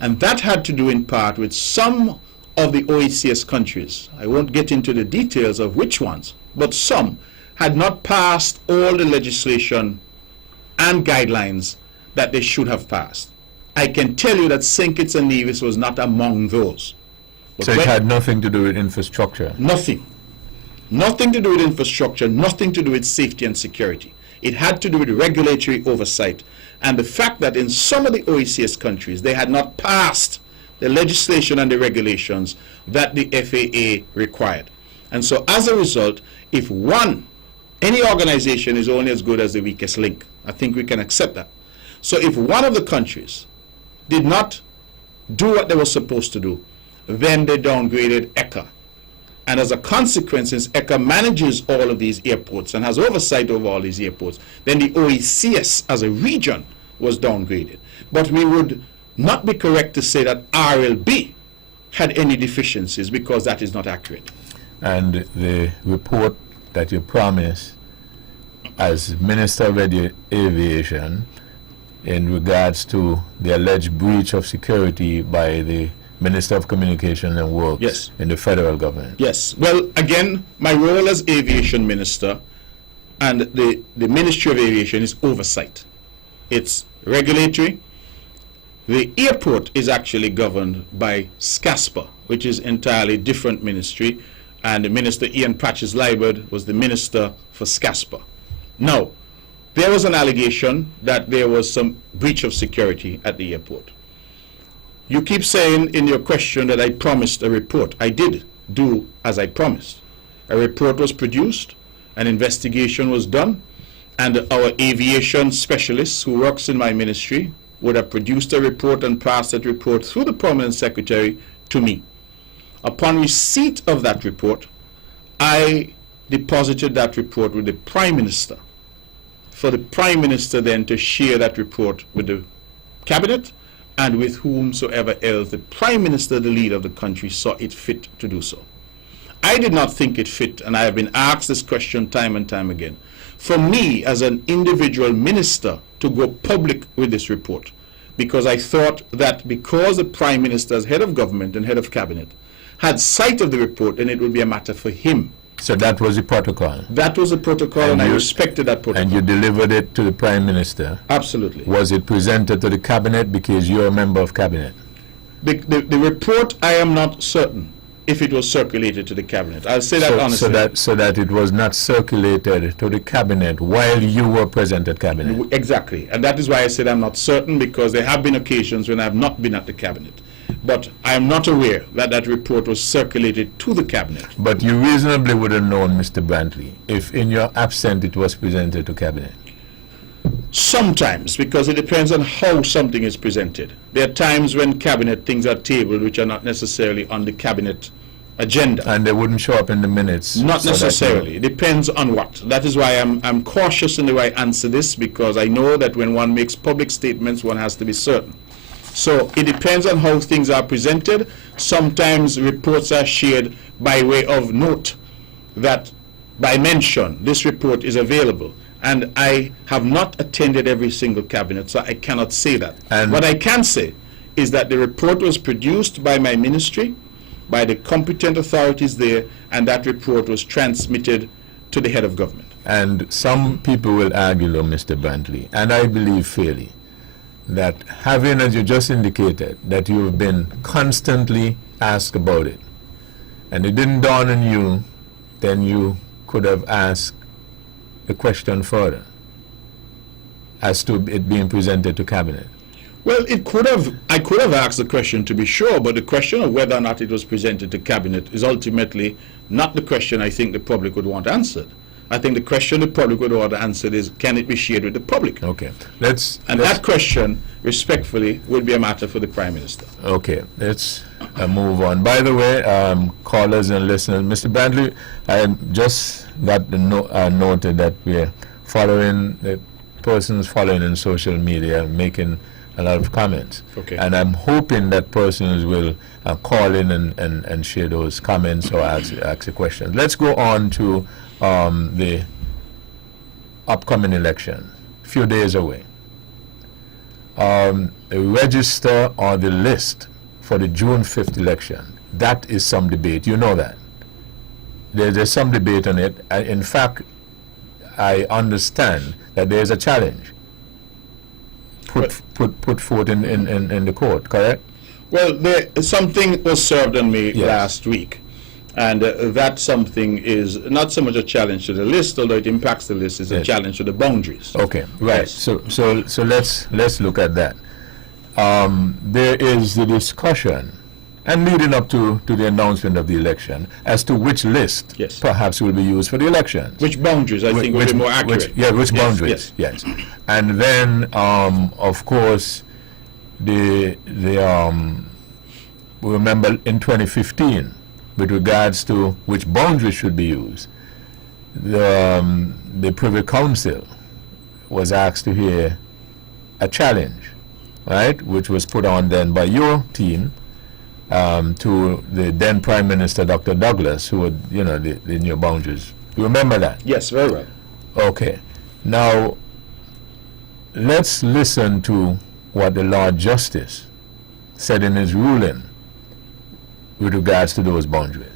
And that had to do in part with some of the OECS countries. I won't get into the details of which ones, but some had not passed all the legislation and guidelines that they should have passed. I can tell you that St. Kitts and Nevis was not among those. But So it when- had nothing to do with infrastructure? Nothing. Nothing to do with infrastructure, nothing to do with safety and security. It had to do with regulatory oversight and the fact that in some of the OECS countries they had not passed the legislation and the regulations that the FAA required. And so as a result, if any organization is only as good as the weakest link, I think we can accept that. So if one of the countries did not do what they were supposed to do. Then they downgraded ECA. And as a consequence, since ECA manages all of these airports and has oversight over all these airports, then the OECS as a region was downgraded. But we would not be correct to say that RLB had any deficiencies, because that is not accurate. And the report that you promised as Minister of Aviation in regards to the alleged breach of security by the Minister of Communication and Works Yes. in the federal government. Yes. Well, again, my role as aviation minister and the Ministry of Aviation is oversight. It's regulatory. The airport is actually governed by SCASPA, which is entirely different ministry, and Minister Ian Patches-Liburd was the minister for SCASPA. Now, there was an allegation that there was some breach of security at the airport. You keep saying in your question that I promised a report. I did do as I promised. A report was produced, an investigation was done, and our aviation specialist who works in my ministry would have produced a report and passed that report through the permanent secretary to me. Upon receipt of that report, I deposited that report with the Prime Minister, for the Prime Minister then to share that report with the Cabinet and with whomsoever else the Prime Minister, the leader of the country, saw it fit to do so. I did not think it fit, and I have been asked this question time and time again, for me as an individual minister to go public with this report, because I thought that because the Prime Minister, as head of government and head of cabinet, had sight of the report, then it would be a matter for him. So that was the protocol. That was the protocol, and I respected that protocol. And you delivered it to the Prime Minister. Absolutely. Was it presented to the Cabinet, because you're a member of Cabinet? The report, I am not certain if it was circulated to the Cabinet. I'll say that honestly. So that it was not circulated to the Cabinet while you were present at Cabinet. Exactly. And that is why I said I'm not certain, because there have been occasions when I have not been at the Cabinet. But I am not aware that that report was circulated to the Cabinet. But you reasonably would have known, Mr. Brantley, if in your absence it was presented to Cabinet. Sometimes, because it depends on how something is presented. There are times when Cabinet things are tabled which are not necessarily on the Cabinet agenda. And they wouldn't show up in the minutes. Not so that necessarily. It depends on what. That is why I'm cautious in the way I answer this, because I know that when one makes public statements, one has to be certain. So it depends on how things are presented. Sometimes reports are shared by way of note, that by mention, this report is available. And I have not attended every single cabinet, so I cannot say that. And what I can say is that the report was produced by my ministry, by the competent authorities there, and that report was transmitted to the head of government. And some people will argue, though, Mr. Brantley, and I believe fairly, that having, as you just indicated, that you have been constantly asked about it, and it didn't dawn on you, then you could have asked the question further as to it being presented to Cabinet. Well, I could have asked the question, to be sure, but the question of whether or not it was presented to Cabinet is ultimately not the question I think the public would want answered. I think the question the public would want answered is, can it be shared with the public? Okay. That question, respectfully, would be a matter for the Prime Minister. Okay, let's move on. By the way, callers and listeners, Mr. Brantley, I just got noted that we're following, the persons following in social media, making a lot of comments. Okay. And I'm hoping that persons will call in and share those comments or ask a question. Let's go on to the upcoming election, a few days away. Register on the list for the June 5th election. That is some debate. You know that. There's some debate on it. In fact, I understand that there's a challenge put forth in the court, correct? Well, something was served on me last week. And that something is not so much a challenge to the list, although it impacts the list, it's a challenge to the boundaries. Okay, right. Yes. So let's look at that. There is the discussion, and leading up to the announcement of the election, as to which list perhaps will be used for the elections. Which boundaries, I think, would be more accurate. Which boundaries, yes. And then, of course, the remember in 2015, with regards to which boundaries should be used, the Privy Council was asked to hear a challenge, right, which was put on then by your team to the then Prime Minister, Dr. Douglas, who had, the new boundaries. You remember that? Yes, very well. Okay. Now, let's listen to what the Lord Justice said in his ruling with regards to those boundaries.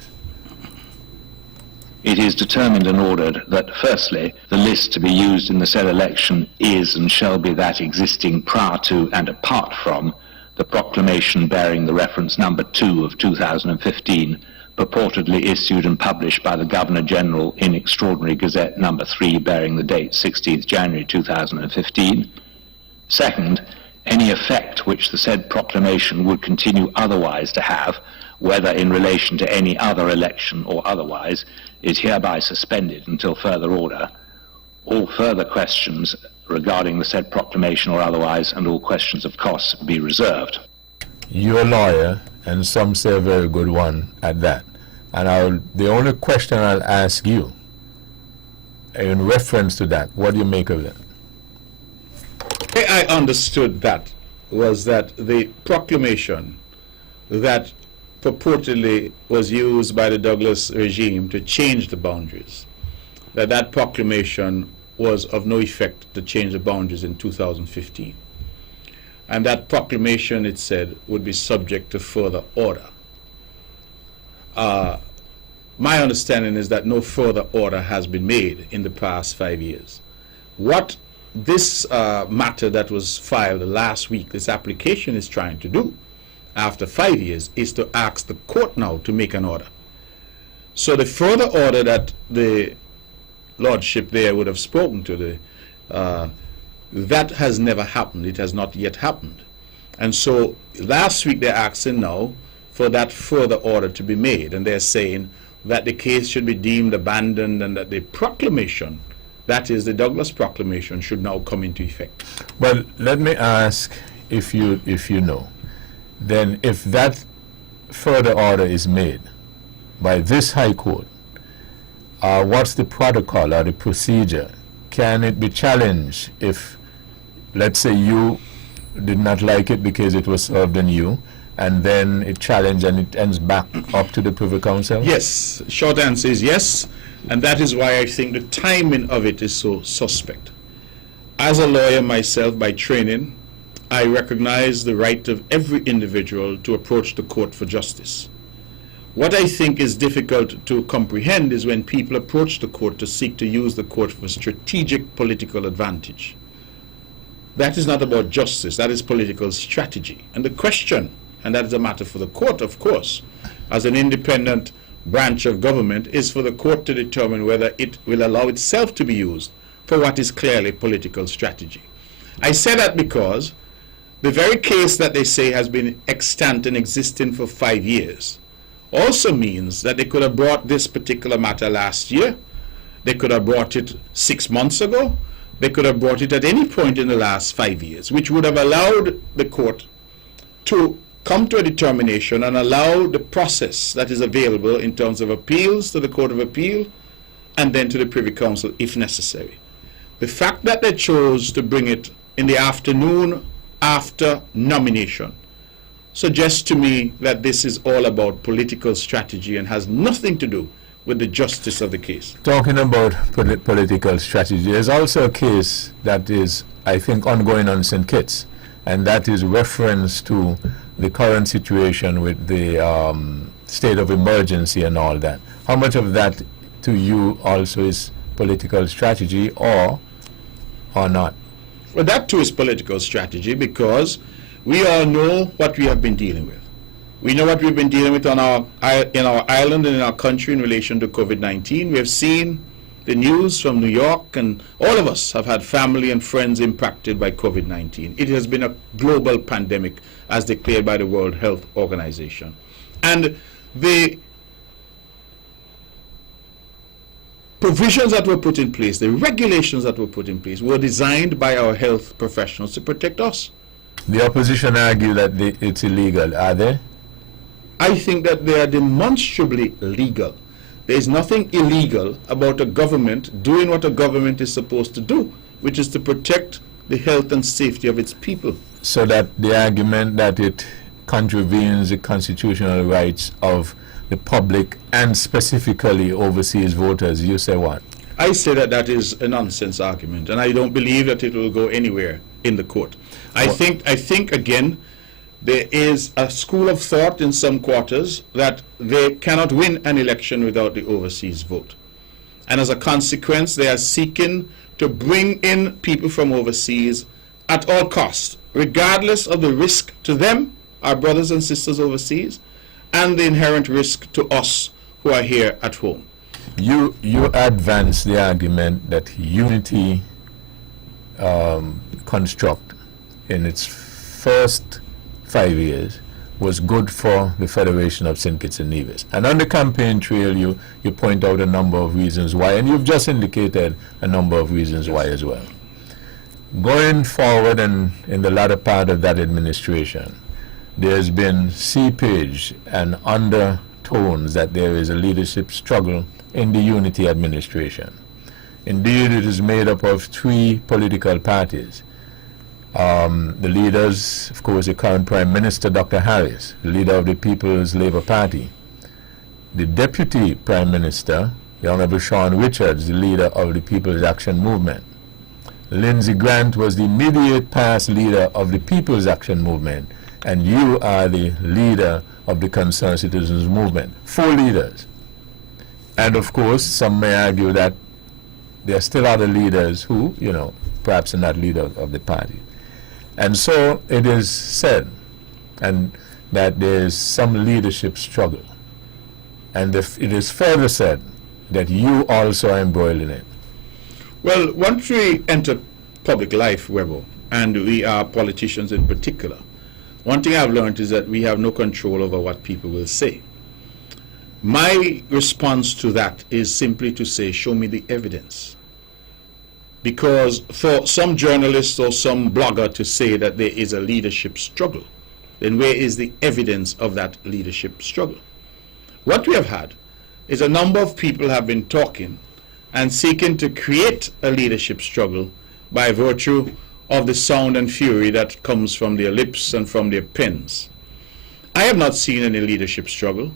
It is determined and ordered that, firstly, the list to be used in the said election is and shall be that existing prior to and apart from the proclamation bearing the reference number 2 of 2015, purportedly issued and published by the Governor-General in Extraordinary Gazette number 3 bearing the date 16th January 2015. Second, any effect which the said proclamation would continue otherwise to have, whether in relation to any other election or otherwise, is hereby suspended until further order. All further questions regarding the said proclamation or otherwise, and all questions of costs, be reserved. You're a lawyer, and some say a very good one at that. And the only question I'll ask you, in reference to that, what do you make of that? The way I understood that was that the proclamation that purportedly was used by the Douglas regime to change the boundaries, that proclamation was of no effect to change the boundaries in 2015. And that proclamation, it said, would be subject to further order. My understanding is that no further order has been made in the past 5 years. What this matter that was filed last week, this application is trying to do after 5 years, is to ask the court now to make an order. So the further order that the Lordship there would have spoken to, that has never happened. It has not yet happened. And so last week they're asking now for that further order to be made, and they're saying that the case should be deemed abandoned and that the proclamation, that is the Douglas proclamation, should now come into effect. Well, let me ask if you know. Then if that further order is made by this High Court, what's the protocol or the procedure? Can it be challenged if, let's say, you did not like it because it was served on you, and then it challenged and it ends back up to the Privy Council? Yes, short answer is yes, and that is why I think the timing of it is so suspect. As a lawyer myself by training, I recognize the right of every individual to approach the court for justice. What I think is difficult to comprehend is when people approach the court to seek to use the court for strategic political advantage. That is not about justice, that is political strategy. And the question, and that is a matter for the court, of course, as an independent branch of government, is for the court to determine whether it will allow itself to be used for what is clearly political strategy. I say that because the very case that they say has been extant and existing for 5 years also means that they could have brought this particular matter last year, they could have brought it 6 months ago, they could have brought it at any point in the last 5 years, which would have allowed the court to come to a determination and allow the process that is available in terms of appeals to the Court of Appeal and then to the Privy Council if necessary. The fact that they chose to bring it in the afternoon after nomination suggests to me that this is all about political strategy and has nothing to do with the justice of the case. Talking about political strategy, there's also a case that is, I think, ongoing on St. Kitts, and that is reference to the current situation with the state of emergency and all that. How much of that to you also is political strategy or not? Well, that too is political strategy because we all know what we have been dealing with. We know what we've been dealing with in our island and in our country in relation to COVID-19. We have seen the news from New York, and all of us have had family and friends impacted by COVID-19. It has been a global pandemic as declared by the World Health Organization. And the provisions that were put in place, the regulations that were put in place, were designed by our health professionals to protect us. The opposition argue that it's illegal, are they? I think that they are demonstrably legal. There is nothing illegal about a government doing what a government is supposed to do, which is to protect the health and safety of its people. So that the argument that it contravenes the constitutional rights of the public and specifically overseas voters, you say what? I say that that is a nonsense argument, and I don't believe that it will go anywhere in the court. I think again, there is a school of thought in some quarters that they cannot win an election without the overseas vote. And as a consequence, they are seeking to bring in people from overseas at all costs, regardless of the risk to them, our brothers and sisters overseas, and the inherent risk to us who are here at home. You advance the argument that unity construct in its first 5 years was good for the Federation of St. Kitts and Nevis. And on the campaign trail, you point out a number of reasons why, and you've just indicated a number of reasons why as well. Going forward and in the latter part of that administration, there's been seepage and undertones that there is a leadership struggle in the unity administration. Indeed, it is made up of 3 political parties. The leaders, of course, the current Prime Minister, Dr. Harris, the leader of the People's Labour Party. The Deputy Prime Minister, the Honorable Sean Richards, the leader of the People's Action Movement. Lindsey Grant was the immediate past leader of the People's Action Movement, and you are the leader of the Concerned Citizens Movement. 4 leaders. And of course, some may argue that there are still other leaders who, perhaps are not leader of the party. And so it is said, and that there is some leadership struggle. And it is further said that you also are embroiled in it. Well, once we enter public life, Webo, and we are politicians in particular, one thing I've learned is that we have no control over what people will say. My response to that is simply to say, show me the evidence. Because for some journalist or some blogger to say that there is a leadership struggle, then where is the evidence of that leadership struggle? What we have had is a number of people have been talking and seeking to create a leadership struggle by virtue of the sound and fury that comes from their lips and from their pens. I have not seen any leadership struggle.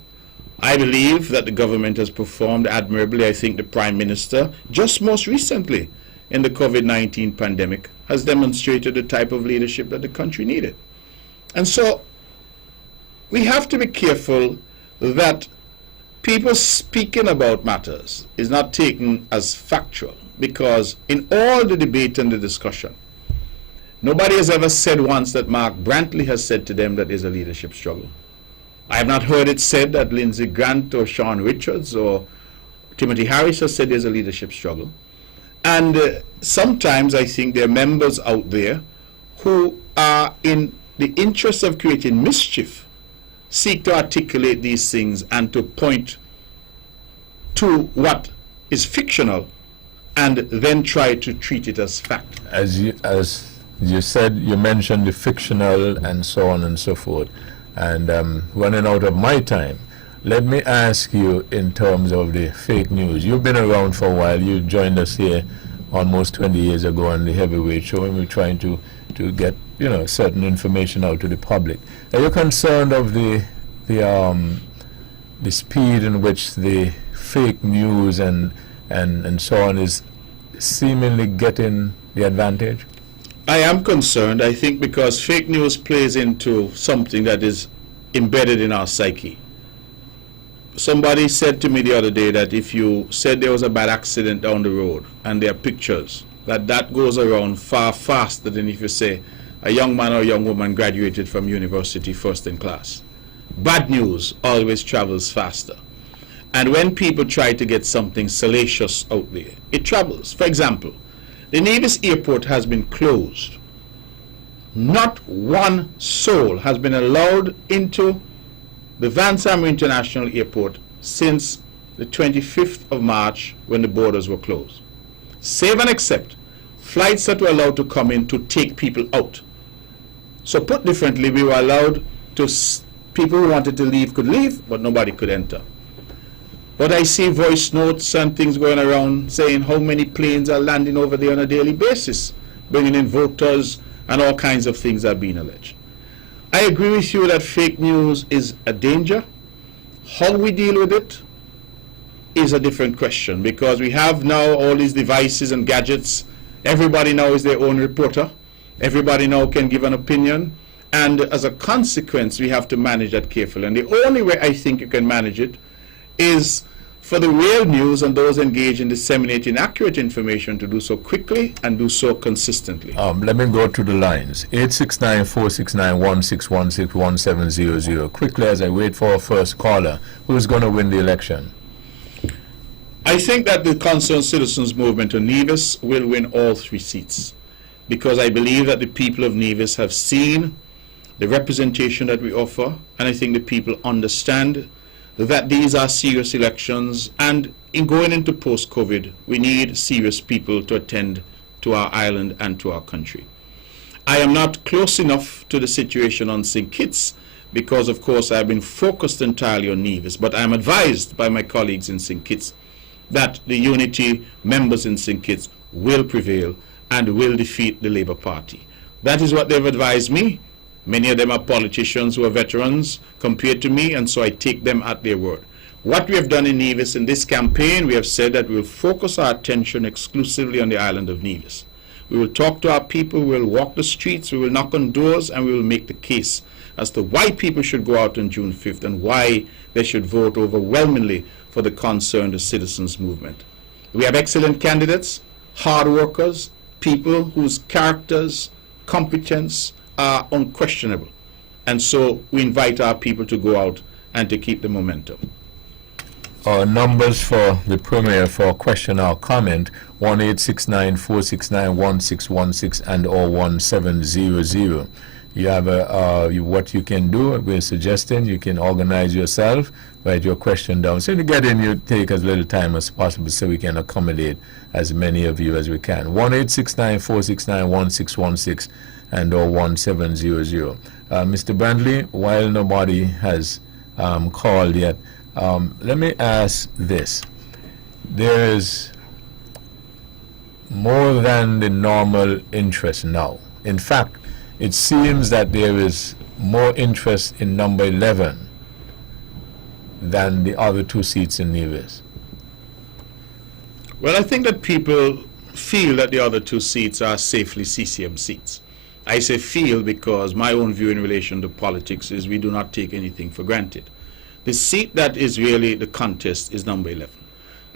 I believe that the government has performed admirably. I think the Prime Minister, just most recently in the COVID-19 pandemic, has demonstrated the type of leadership that the country needed. And so we have to be careful that people speaking about matters is not taken as factual, because in all the debate and the discussion, nobody has ever said once that Mark Brantley has said to them that there's a leadership struggle. I have not heard it said that Lindsey Grant or Sean Richards or Timothy Harris has said there's a leadership struggle. And sometimes I think there are members out there who are in the interest of creating mischief, seek to articulate these things and to point to what is fictional and then try to treat it as fact. As you said, you mentioned the fictional and so on and so forth. And running out of my time, let me ask you in terms of the fake news. You've been around for a while. You joined us here almost 20 years ago on the Heavyweight Show, and we're trying to get certain information out to the public. Are you concerned of the speed in which the fake news and so on is seemingly getting the advantage? I am concerned, I think, because fake news plays into something that is embedded in our psyche. Somebody said to me the other day that if you said there was a bad accident down the road and there are pictures, that goes around far faster than if you say a young man or a young woman graduated from university first in class. Bad news always travels faster. And when people try to get something salacious out there, it travels. For example, the Nevis airport has been closed. Not one soul has been allowed into the Van Samer International Airport since the 25th of March when the borders were closed. Save and except flights that were allowed to come in to take people out. So put differently, we were allowed to People who wanted to leave could leave, but nobody could enter. But I see voice notes and things going around saying how many planes are landing over there on a daily basis, bringing in voters, and all kinds of things are being alleged. I agree with you that fake news is a danger. How we deal with it is a different question, because we have now all these devices and gadgets. Everybody now is their own reporter. Everybody now can give an opinion. And as a consequence, we have to manage that carefully. And the only way I think you can manage it is for the real news and those engaged in disseminating accurate information to do so quickly and do so consistently. Let me go to the lines. 869-469-1616-1700. Quickly, as I wait for our first caller, who's going to win the election? I think that the Concerned Citizens Movement of Nevis will win all 3 seats, because I believe that the people of Nevis have seen the representation that we offer, and I think the people understand that these are serious elections, and in going into post-COVID, we need serious people to attend to our island and to our country. I am not close enough to the situation on St. Kitts because, of course, I have been focused entirely on Nevis, but I am advised by my colleagues in St. Kitts that the Unity members in St. Kitts will prevail and will defeat the Labour Party. That is what they've advised me. Many of them are politicians who are veterans compared to me, and so I take them at their word. What we have done in Nevis in this campaign, we have said that we will focus our attention exclusively on the island of Nevis. We will talk to our people, we will walk the streets, we will knock on doors, and we will make the case as to why people should go out on June 5th and why they should vote overwhelmingly for the Concerned Citizens Movement. We have excellent candidates, hard workers, people whose characters, competence are unquestionable. And so we invite our people to go out and to keep the momentum. Our numbers for the Premier for question or comment: 1-869-469-1616 and or 1700. You have what you can do. We're suggesting you can organize yourself, write your question down. So to get in, you take as little time as possible so we can accommodate as many of you as we can. 1-869-469-1616 and or 1700. Mr. Brandley, while nobody has called yet, let me ask this. There is more than the normal interest now. In fact, it seems that there is more interest in number 11 than the other 2 seats in Nevis. Well, I think that people feel that the other 2 seats are safely CCM seats. I say feel because my own view in relation to politics is we do not take anything for granted. The seat that is really the contest is number 11.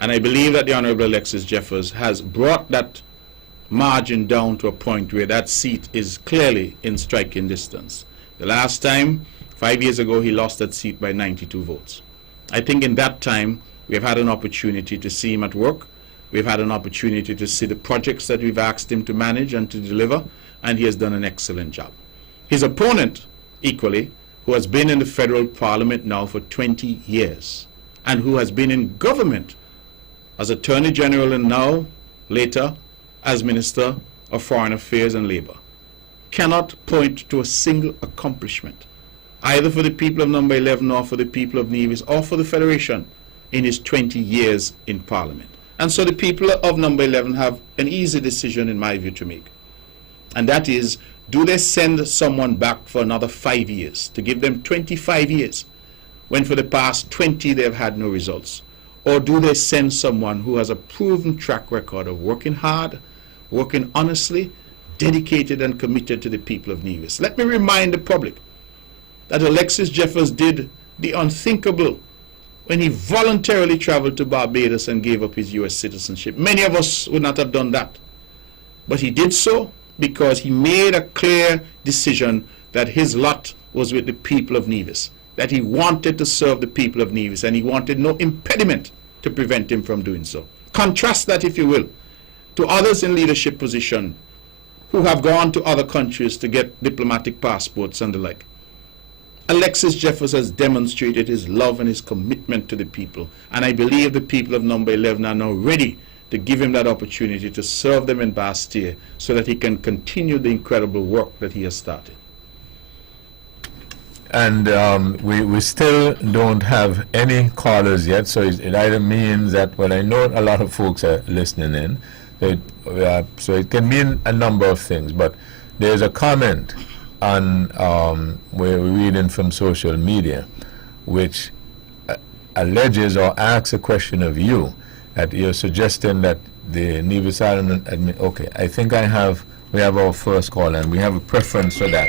And I believe that the Honorable Alexis Jeffers has brought that margin down to a point where that seat is clearly in striking distance. The last time, 5 years ago, he lost that seat by 92 votes. I think in that time, we have had an opportunity to see him at work. We've had an opportunity to see the projects that we've asked him to manage and to deliver, and he has done an excellent job. His opponent, equally, who has been in the federal parliament now for 20 years, and who has been in government as Attorney General and now, later, as Minister of Foreign Affairs and Labor, cannot point to a single accomplishment, either for the people of number 11 or for the people of Nevis or for the Federation in his 20 years in Parliament. And so the people of number 11 have an easy decision, in my view, to make. And that is, do they send someone back for another 5 years, to give them 25 years, when for the past 20 they've had no results? Or do they send someone who has a proven track record of working hard, working honestly, dedicated and committed to the people of Nevis? Let me remind the public that Alexis Jeffers did the unthinkable when he voluntarily traveled to Barbados and gave up his U.S. citizenship. Many of us would not have done that. But he did so because he made a clear decision that his lot was with the people of Nevis, that he wanted to serve the people of Nevis, and he wanted no impediment to prevent him from doing so. Contrast that, if you will, to others in leadership position who have gone to other countries to get diplomatic passports and the like. Alexis Jeffers has demonstrated his love and his commitment to the people, and I believe the people of number 11 are now ready to give him that opportunity to serve them in Bastille so that he can continue the incredible work that he has started. And we still don't have any callers yet, so it either means that, well, I know a lot of folks are listening in, so it can mean a number of things, but there's a comment on where we're reading from social media, which alleges or asks a question of you, that you're suggesting that the Nevis Island okay, I think we have our first call, and we have a preference for that.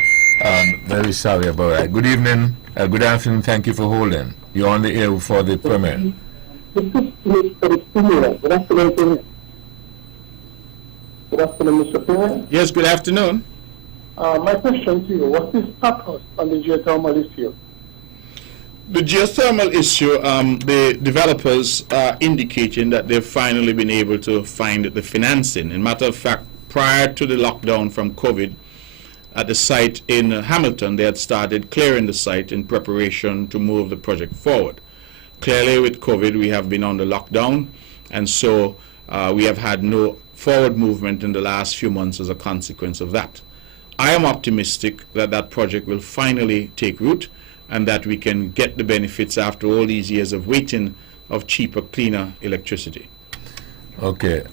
Very sorry about that. Good evening, good afternoon, thank you for holding. You're on the air for the Premier. Good afternoon. Good afternoon, Mr. Premier. Yes, good afternoon. My question to you, what is status on the geothermal issue? The geothermal issue, the developers are indicating that they've finally been able to find the financing. In matter of fact, prior to the lockdown from COVID, at the site in Hamilton, they had started clearing the site in preparation to move the project forward. Clearly, with COVID, we have been under lockdown, and so we have had no forward movement in the last few months as a consequence of that. I am optimistic that that project will finally take root and that we can get the benefits after all these years of waiting of cheaper, cleaner electricity. Okay,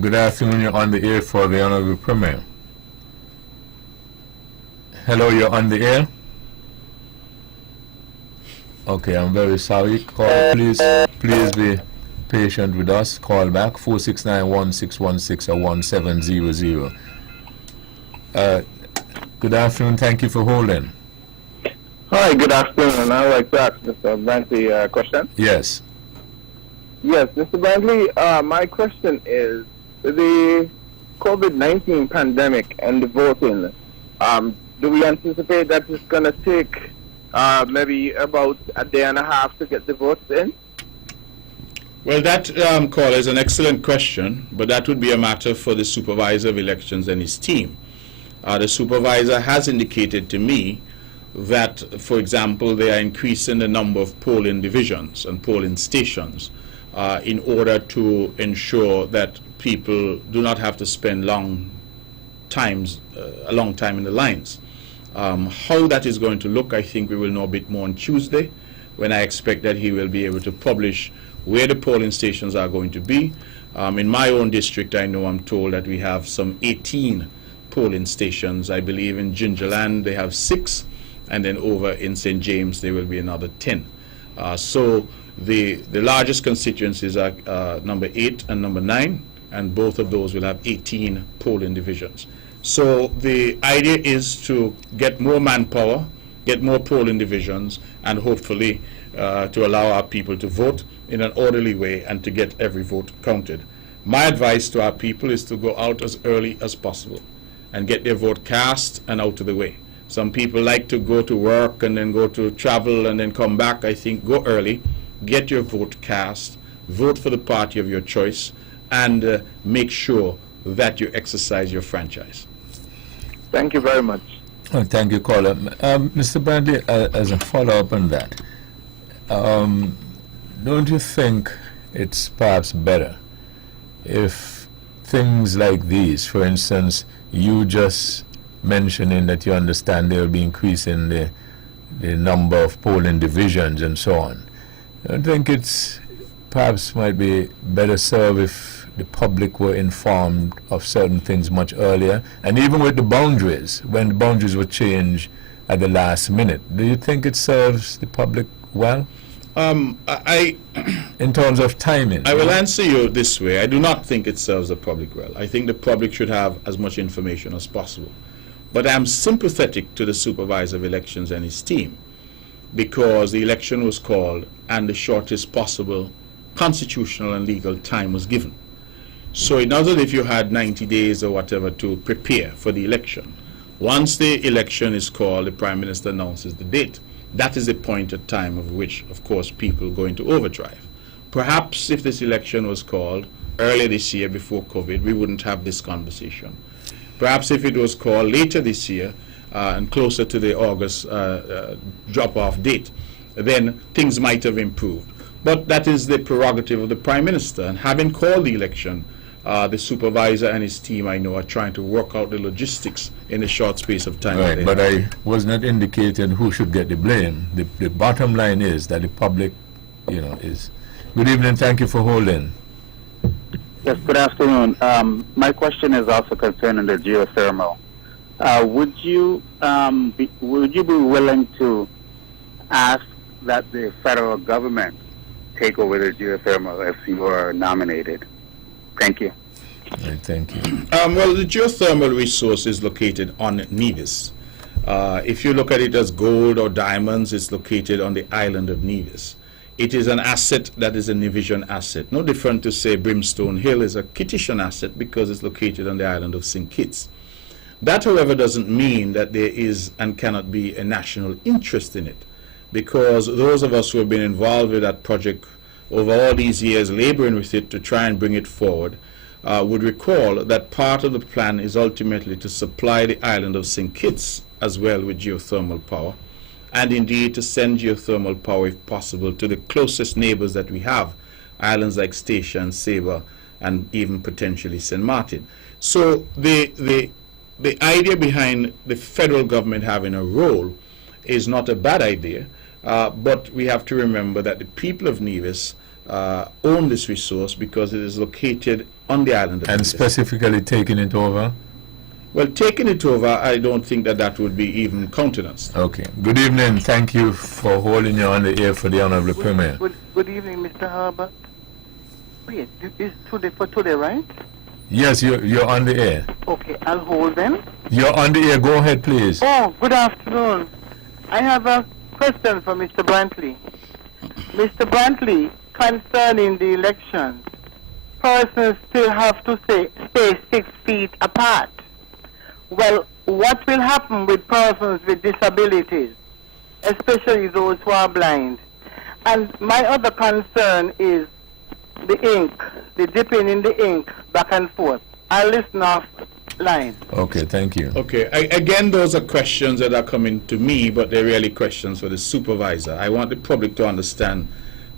good afternoon, you're on the air for the Honorable Premier. Hello, you're on the air? Okay, I'm very sorry. Call, please be patient with us. Call back 469-1616 or 1700. Good afternoon. Thank you for holding. Hi, good afternoon. I'd like to ask Mr. Brantley a question. Yes. Yes, Mr. Brantley, my question is, the COVID-19 pandemic and the voting, do we anticipate that it's going to take maybe about a day and a half to get the votes in? Well, that call is an excellent question, but that would be a matter for the supervisor of elections and his team. The supervisor has indicated to me that, for example, they are increasing the number of polling divisions and polling stations in order to ensure that people do not have to spend a long time in the lines. How that is going to look, I think we will know a bit more on Tuesday, when I expect that he will be able to publish where the polling stations are going to be. In my own district, I know I'm told that we have some 18 polling stations. I believe in Gingerland they have 6, and then over in St. James there will be another 10. So the largest constituencies are number 8 and number 9, and both of those will have 18 polling divisions. So the idea is to get more manpower, get more polling divisions, and hopefully to allow our people to vote in an orderly way and to get every vote counted. My advice to our people is to go out as early as possible and get their vote cast and out of the way. Some people like to go to work and then go to travel and then come back. I think go early, get your vote cast, vote for the party of your choice, and make sure that you exercise your franchise. Thank you very much. Oh, thank you, caller. Mr. Brantley, as a follow-up on that, don't you think it's perhaps better if things like these, for instance, you just mentioning that you understand they will be increasing the number of polling divisions and so on, I think it's perhaps might be better served if the public were informed of certain things much earlier, and even with the boundaries, when the boundaries were changed at the last minute. Do you think it serves the public well? In terms of timing? I will answer you this way. I do not think it serves the public well. I think the public should have as much information as possible. But I'm sympathetic to the supervisor of elections and his team, because the election was called and the shortest possible constitutional and legal time was given. So it's not that if you had 90 days or whatever to prepare for the election. Once the election is called, the Prime Minister announces the date. That is the point at time of which, of course, people go into overdrive. Perhaps if this election was called earlier this year before COVID, we wouldn't have this conversation. Perhaps if it was called later this year and closer to the August drop-off date, then things might have improved. But that is the prerogative of the Prime Minister. And having called the election, The supervisor and his team, I know, are trying to work out the logistics in a short space of time. Right, but I was not indicating who should get the blame. The bottom line is that the public, is. Good evening. Thank you for holding. Yes, good afternoon. My question is also concerning the geothermal. Would you be willing to ask that the federal government take over the geothermal if you are nominated? Thank you. Right, thank you. Well, the geothermal resource is located on Nevis. If you look at it as gold or diamonds, it's located on the island of Nevis. It is an asset that is a Nevisian asset. No different to say Brimstone Hill is a Kittitian asset because it's located on the island of St. Kitts. That, however, doesn't mean that there is and cannot be a national interest in it, because those of us who have been involved with that project over all these years, laboring with it to try and bring it forward, would recall that part of the plan is ultimately to supply the island of St. Kitts as well with geothermal power, and indeed to send geothermal power, if possible, to the closest neighbors that we have, islands like Statia and Saba, and even potentially St. Martin. So the idea behind the federal government having a role is not a bad idea, but we have to remember that the people of Nevis own this resource because it is located on the island of And Nevis. specifically taking it over? Well, taking it over, I don't think that would be even countenanced. Okay. Good evening. Thank you for holding you on the air for the Honorable Premier. Good evening, Mr. Herbert. Wait, it's for today, right? Yes, you're on the air. Okay, I'll hold then. You're on the air. Go ahead, please. Oh, good afternoon. I have a question for Mr. Brantley. Mr. Brantley, concerning the elections, persons still have to stay 6 feet apart. Well, what will happen with persons with disabilities, especially those who are blind? And my other concern is the ink, the dipping in the ink back and forth. I'll listen off line. Okay, thank you. Okay, again, those are questions that are coming to me, but they're really questions for the supervisor. I want the public to understand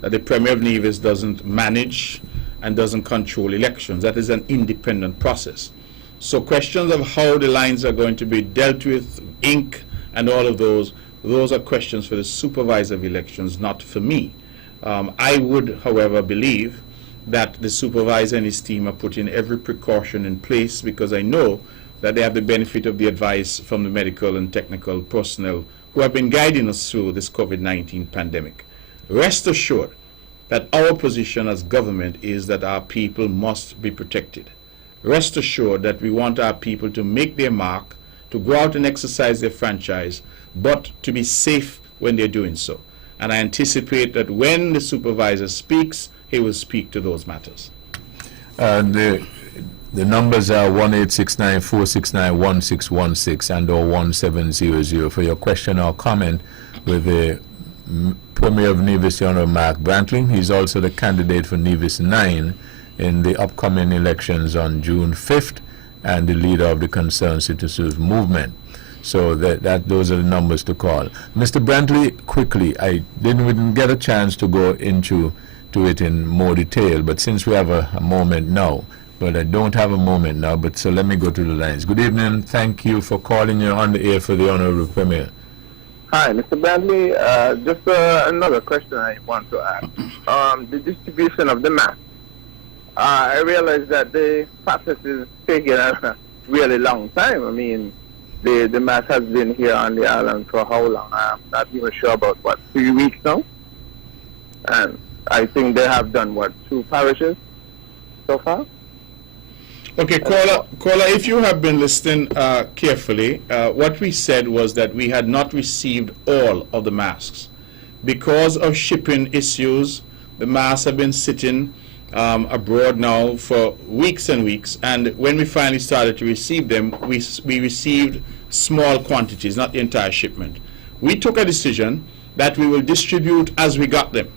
that the Premier of Nevis doesn't manage and doesn't control elections. That is an independent process. So questions of how the lines are going to be dealt with, ink, and all of those are questions for the supervisor of elections, not for me. I would, however, believe that the supervisor and his team are putting every precaution in place, because I know that they have the benefit of the advice from the medical and technical personnel who have been guiding us through this COVID-19 pandemic. Rest assured that our position as government is that our people must be protected. Rest assured that we want our people to make their mark, to go out and exercise their franchise, but to be safe when they're doing so. And I anticipate that when the supervisor speaks, he will speak to those matters. The numbers are 1-869-469-1616 and or 1700 for your question or comment with the Premier of Nevis, Honorable Mark Brantley. He's also the candidate for Nevis 9 in the upcoming elections on June 5th and the leader of the Concerned Citizens Movement. So those are the numbers to call. Mr. Brantley, quickly, I didn't get a chance to go into it in more detail, but since we have a moment now, but I don't have a moment now, but so let me go to the lines. Good evening. Thank you for calling. You're on the air for the Honorable Premier. Hi, Mr. Bradley. Just another question I want to ask. The distribution of the mask. I realize that the process is taking a really long time. I mean, the mass has been here on the island for how long? I'm not even sure about, 3 weeks now? And I think they have done, 2 parishes so far? Okay, caller, if you have been listening carefully, what we said was that we had not received all of the masks. Because of shipping issues, the masks have been sitting abroad now for weeks and weeks, and when we finally started to receive them, we received small quantities, not the entire shipment. We took a decision that we will distribute as we got them.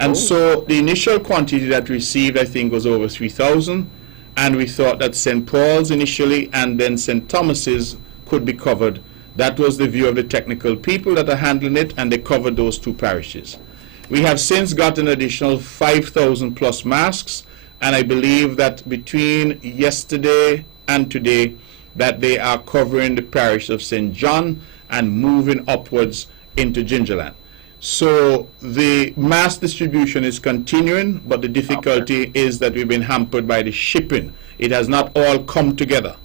And so the initial quantity that we received, I think, was over 3,000, and we thought that St. Paul's initially and then St. Thomas's could be covered. That was the view of the technical people that are handling it, and they covered those 2 parishes. We have since got an additional 5,000 plus masks, and I believe that between yesterday and today, that they are covering the parish of St. John and moving upwards into Gingerland. So the mass distribution is continuing, but the difficulty is that we've been hampered by the shipping. It has not all come together.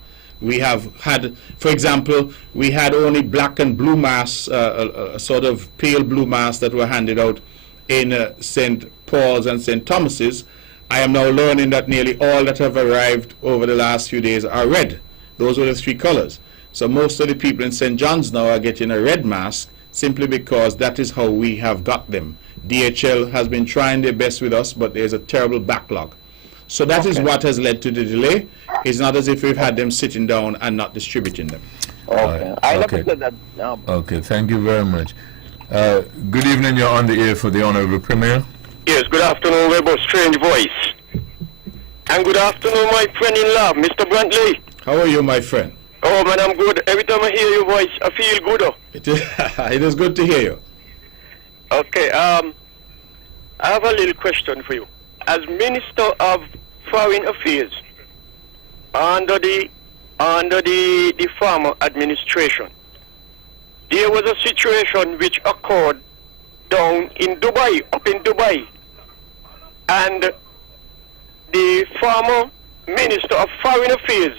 We have had, for example, we had only black and blue mass, a sort of pale blue mass that were handed out in St. Paul's and St. Thomas's. I am now learning that nearly all that have arrived over the last few days are red. Those were the three colors. So most of the people in St. John's now are getting a red mask, simply because that is how we have got them. DHL has been trying their best with us, but there's a terrible backlog. So that is what has led to the delay. It's not as if we've had them sitting down and not distributing them. Okay. I never said that. Okay, thank you very much. Good evening, you're on the air for the Honorable Premier. Yes, good afternoon, Weber, strange voice. And good afternoon, my friend-in-law, Mr. Brantley. How are you, my friend? Oh, man, I'm good. Every time I hear your voice, I feel gooder. It is good to hear you. Okay, I have a little question for you. As Minister of Foreign Affairs under the former administration, there was a situation which occurred down in Dubai, up in Dubai, and the former Minister of Foreign Affairs,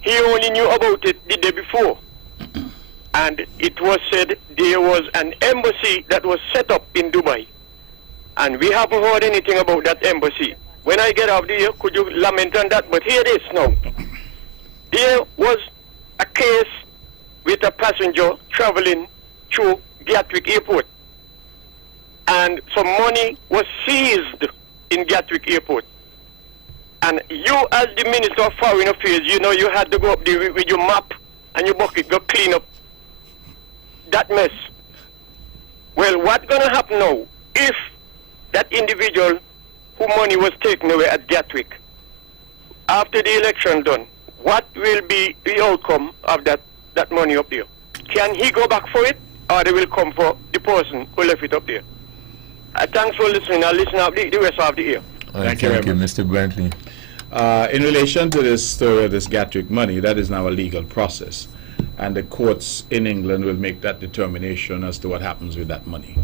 he only knew about it the day before. And it was said there was an embassy that was set up in Dubai. And we haven't heard anything about that embassy. When I get out there, could you lament on that? But here it is now. There was a case with a passenger traveling through Gatwick Airport. And some money was seized in Gatwick Airport. And you, as the Minister of Foreign Affairs, you know you had to go up there with your map and your bucket, go clean up that mess. Well, what's going to happen now if that individual whose money was taken away at Gatwick, after the election done, what will be the outcome of that money up there? Can he go back for it, or they will come for the person who left it up there? Thanks for listening. I'll listen up the rest of the year. Thank you, Mr. Brantley. In relation to this story of this Gatwick money, that is now a legal process. And the courts in England will make that determination as to what happens with that money.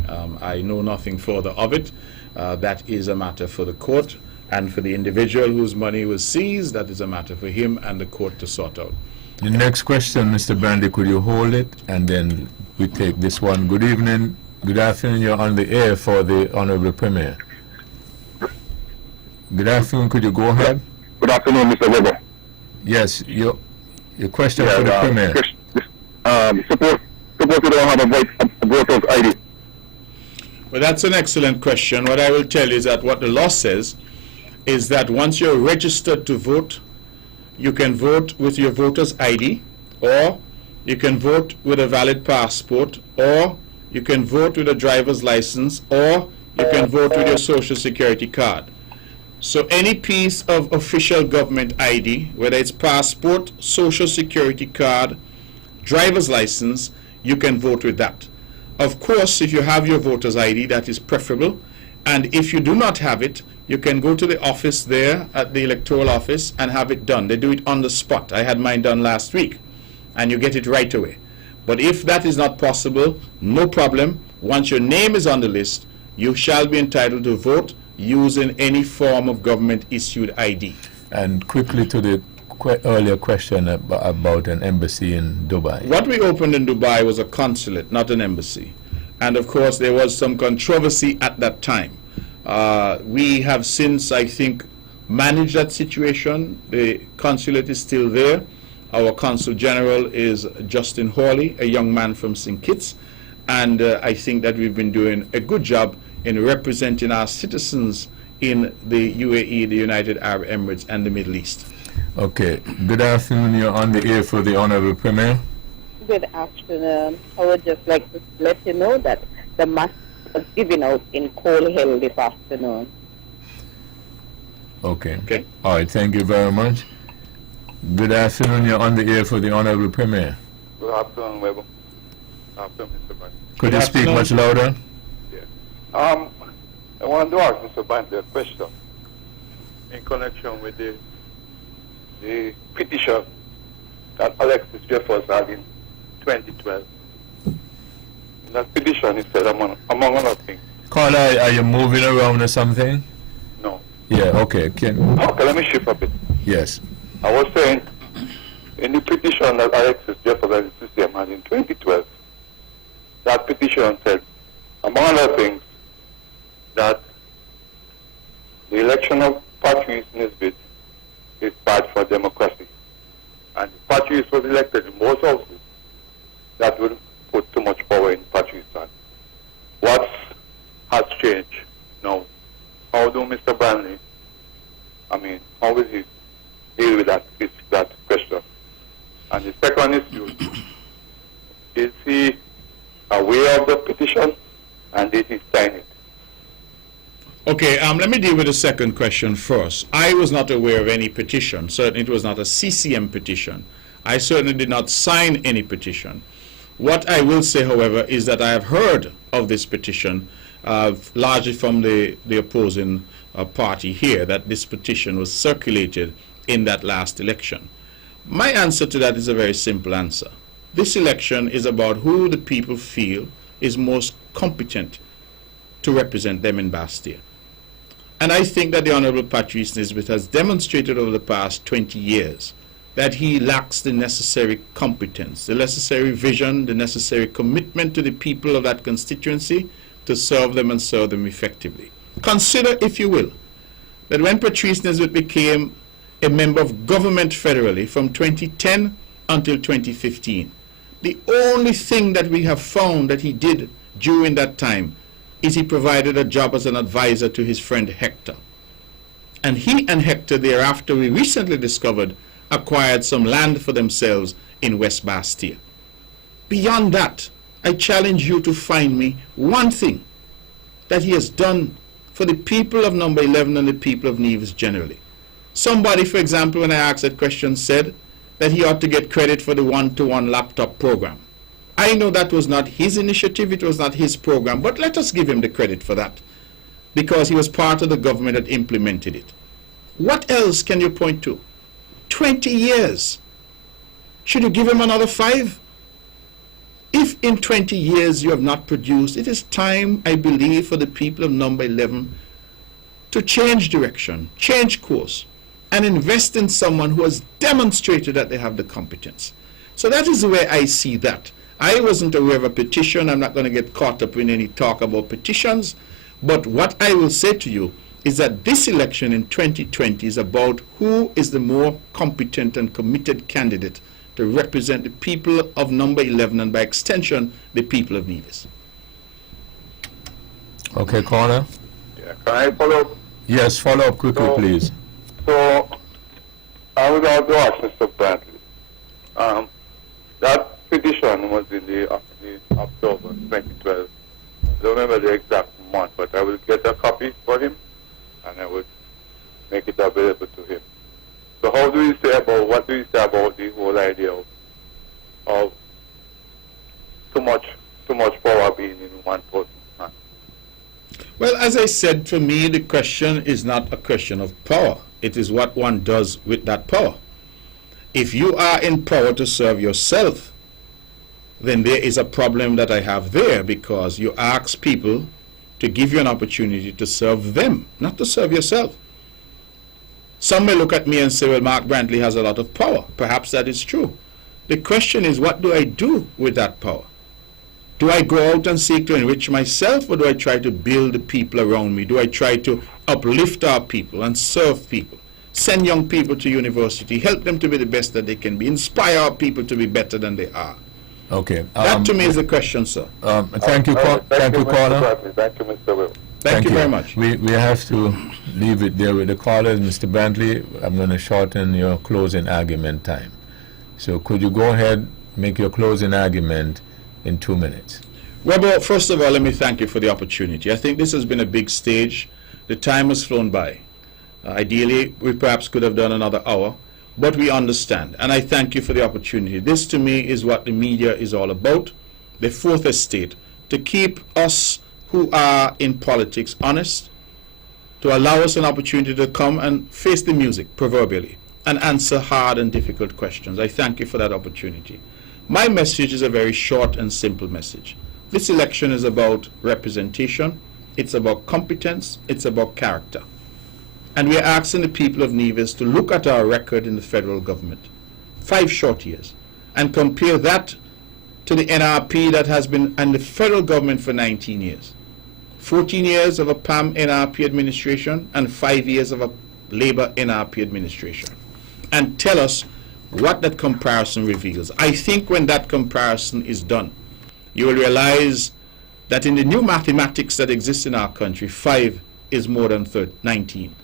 I know nothing further of it. That is a matter for the court, and for the individual whose money was seized, that is a matter for him and the court to sort out. The next question, Mr. Brantley, could you hold it? And then we take this one. Good evening, good afternoon, you're on the air for the Honorable Premier. Good afternoon, could you go ahead? Good afternoon, Mr. Weber. Yes, your question for the Premier. Suppose you don't have a voter's ID. Well, that's an excellent question. What I will tell you is that what the law says is that once you're registered to vote, you can vote with your voter's ID, or you can vote with a valid passport, or you can vote with a driver's license, or you can vote with your social security card. So any piece of official government ID, whether it's passport, social security card, driver's license, you can vote with that. Of course, if you have your voter's ID, that is preferable. And if you do not have it, you can go to the office there at the electoral office and have it done. They do it on the spot. I had mine done last week, and you get it right away. But if that is not possible, no problem. Once your name is on the list, you shall be entitled to vote using any form of government-issued ID. And quickly to the earlier question about an embassy in Dubai. What we opened in Dubai was a consulate, not an embassy. And of course, there was some controversy at that time. We have since, I think, managed that situation. The consulate is still there. Our Consul General is Justin Hawley, a young man from St. Kitts. And I think that we've been doing a good job in representing our citizens in the UAE, the United Arab Emirates, and the Middle East. Okay. Good afternoon. You're on the air for the Honorable Premier. Good afternoon. I would just like to let you know that the mask was given out in Coal Hill this afternoon. Okay. All right. Thank you very much. Good afternoon. You're on the air for the Honorable Premier. Good afternoon, Weber. Good afternoon, Mr. Brantley. Could you speak much louder? I wanted to ask Mr. Brantley a question. in connection with the petition that Alexis Jeffers had in 2012. In that petition, it said, among other things. Caller, are you moving around or something? No. Yeah, okay. Okay, let me shift a bit. Yes. I was saying, in the petition that Alexis Jeffers and the CCM had in 2012, that petition said, among other things, that the election of Patrice Nisbet is bad for democracy. And if Patrice was elected in most houses, that would put too much power in Patrice's hand. What has changed now? How do Mr. Branley, how will he deal with that question? And the second issue, is he aware of the petition and did he sign it? Okay, let me deal with the second question first. I was not aware of any petition. Certainly it was not a CCM petition. I certainly did not sign any petition. What I will say, however, is that I have heard of this petition, largely from the opposing party here, that this petition was circulated in that last election. My answer to that is a very simple answer. This election is about who the people feel is most competent to represent them in Bastia. And I think that the Honorable Patrice Nisbet has demonstrated over the past 20 years that he lacks the necessary competence, the necessary vision, the necessary commitment to the people of that constituency to serve them and serve them effectively. Consider, if you will, that when Patrice Nisbet became a member of government federally from 2010 until 2015, the only thing that we have found that he did during that time is he provided a job as an advisor to his friend Hector. And he and Hector thereafter, we recently discovered, acquired some land for themselves in West Bastia. Beyond that, I challenge you to find me one thing that he has done for the people of number 11 and the people of Nevis generally. Somebody, for example, when I asked that question, said that he ought to get credit for the one-to-one laptop program. I know that was not his initiative, it was not his program, but let us give him the credit for that, because he was part of the government that implemented it. What else can you point to? 20 years. Should you give him another 5? If in 20 years you have not produced, it is time, I believe, for the people of number 11 to change direction, change course, and invest in someone who has demonstrated that they have the competence. So that is the way I see that. I wasn't aware of a petition. I'm not going to get caught up in any talk about petitions. But what I will say to you is that this election in 2020 is about who is the more competent and committed candidate to represent the people of number 11 and by extension the people of Nevis. Okay, caller. Yeah, can I follow up? Yes, follow up quickly, please. So, I would like to ask Mr. Brantley. That petition was in the October 2012. I don't remember the exact month, but I will get a copy for him and I would make it available to him. So what do you say about the whole idea of too much power being in one person's hand? Well, as I said, for me, the question is not a question of power. It is what one does with that power. If you are in power to serve yourself, then there is a problem that I have there, because you ask people to give you an opportunity to serve them, not to serve yourself. Some may look at me and say, well, Mark Brantley has a lot of power. Perhaps that is true. The question is, what do I do with that power? Do I go out and seek to enrich myself, or do I try to build the people around me? Do I try to uplift our people and serve people? Send young people to university, help them to be the best that they can be, inspire our people to be better than they are. Okay. That to me is the question, sir. Thank you, caller. Thank you, Mr. Will. Thank you very much. We have to leave it there with the callers. Mr. Brantley, I'm going to shorten your closing argument time. So could you go ahead, make your closing argument in 2 minutes? Well, first of all, let me thank you for the opportunity. I think this has been a big stage. The time has flown by. Ideally, we perhaps could have done another hour, but we understand. And I thank you for the opportunity. This, to me, is what the media is all about, the fourth estate, to keep us who are in politics honest, to allow us an opportunity to come and face the music, proverbially, and answer hard and difficult questions. I thank you for that opportunity. My message is a very short and simple message. This election is about representation, it's about competence, it's about character. And we are asking the people of Nevis to look at our record in the federal government, 5 short years, and compare that to the NRP that has been in the federal government for 19 years. 14 years of a PAM NRP administration and 5 years of a Labour NRP administration. And tell us what that comparison reveals. I think when that comparison is done, you will realize that in the new mathematics that exists in our country, 5 is more than 19.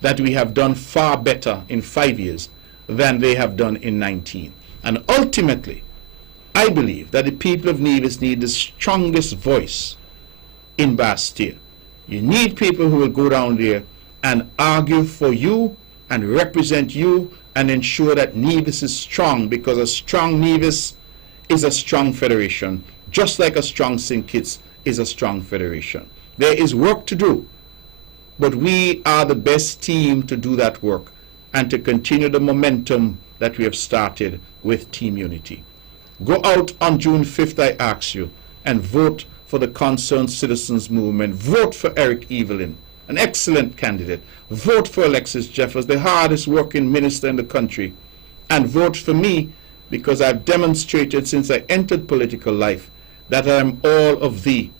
That we have done far better in 5 years than they have done in 19. And ultimately, I believe that the people of Nevis need the strongest voice in Bastille. You need people who will go down there and argue for you and represent you and ensure that Nevis is strong, because a strong Nevis is a strong federation, just like a strong St. Kitts is a strong federation. There is work to do, but we are the best team to do that work and to continue the momentum that we have started with Team Unity. Go out on June 5th, I ask you, and vote for the Concerned Citizens Movement. Vote for Eric Evelyn, an excellent candidate. Vote for Alexis Jeffers, the hardest working minister in the country. And vote for me, because I've demonstrated since I entered political life that I am all of thee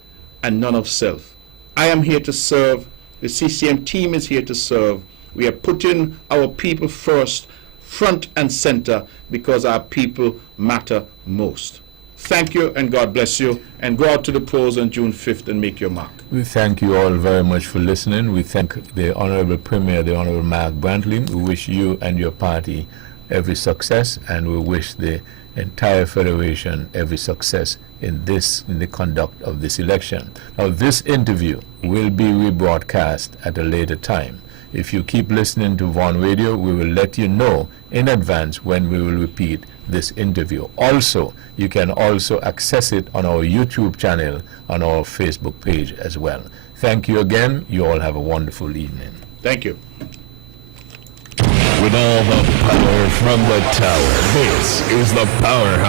and none of self. I am here to serve. The CCM team is here to serve. We are putting our people first, front and center, because our people matter most. Thank you, and God bless you, and go out to the polls on June 5th and make your mark. We thank you all very much for listening. We thank the Honorable Premier, the Honorable Mark Brantley. We wish you and your party every success, and we wish the entire Federation every success in the conduct of this election. Now, this interview will be rebroadcast at a later time. If you keep listening to Vaughan Radio, we will let you know in advance when we will repeat this interview. Also, you can also access it on our YouTube channel, on our Facebook page as well. Thank you again. You all have a wonderful evening. Thank you. With all the power from the tower, this is the Powerhouse.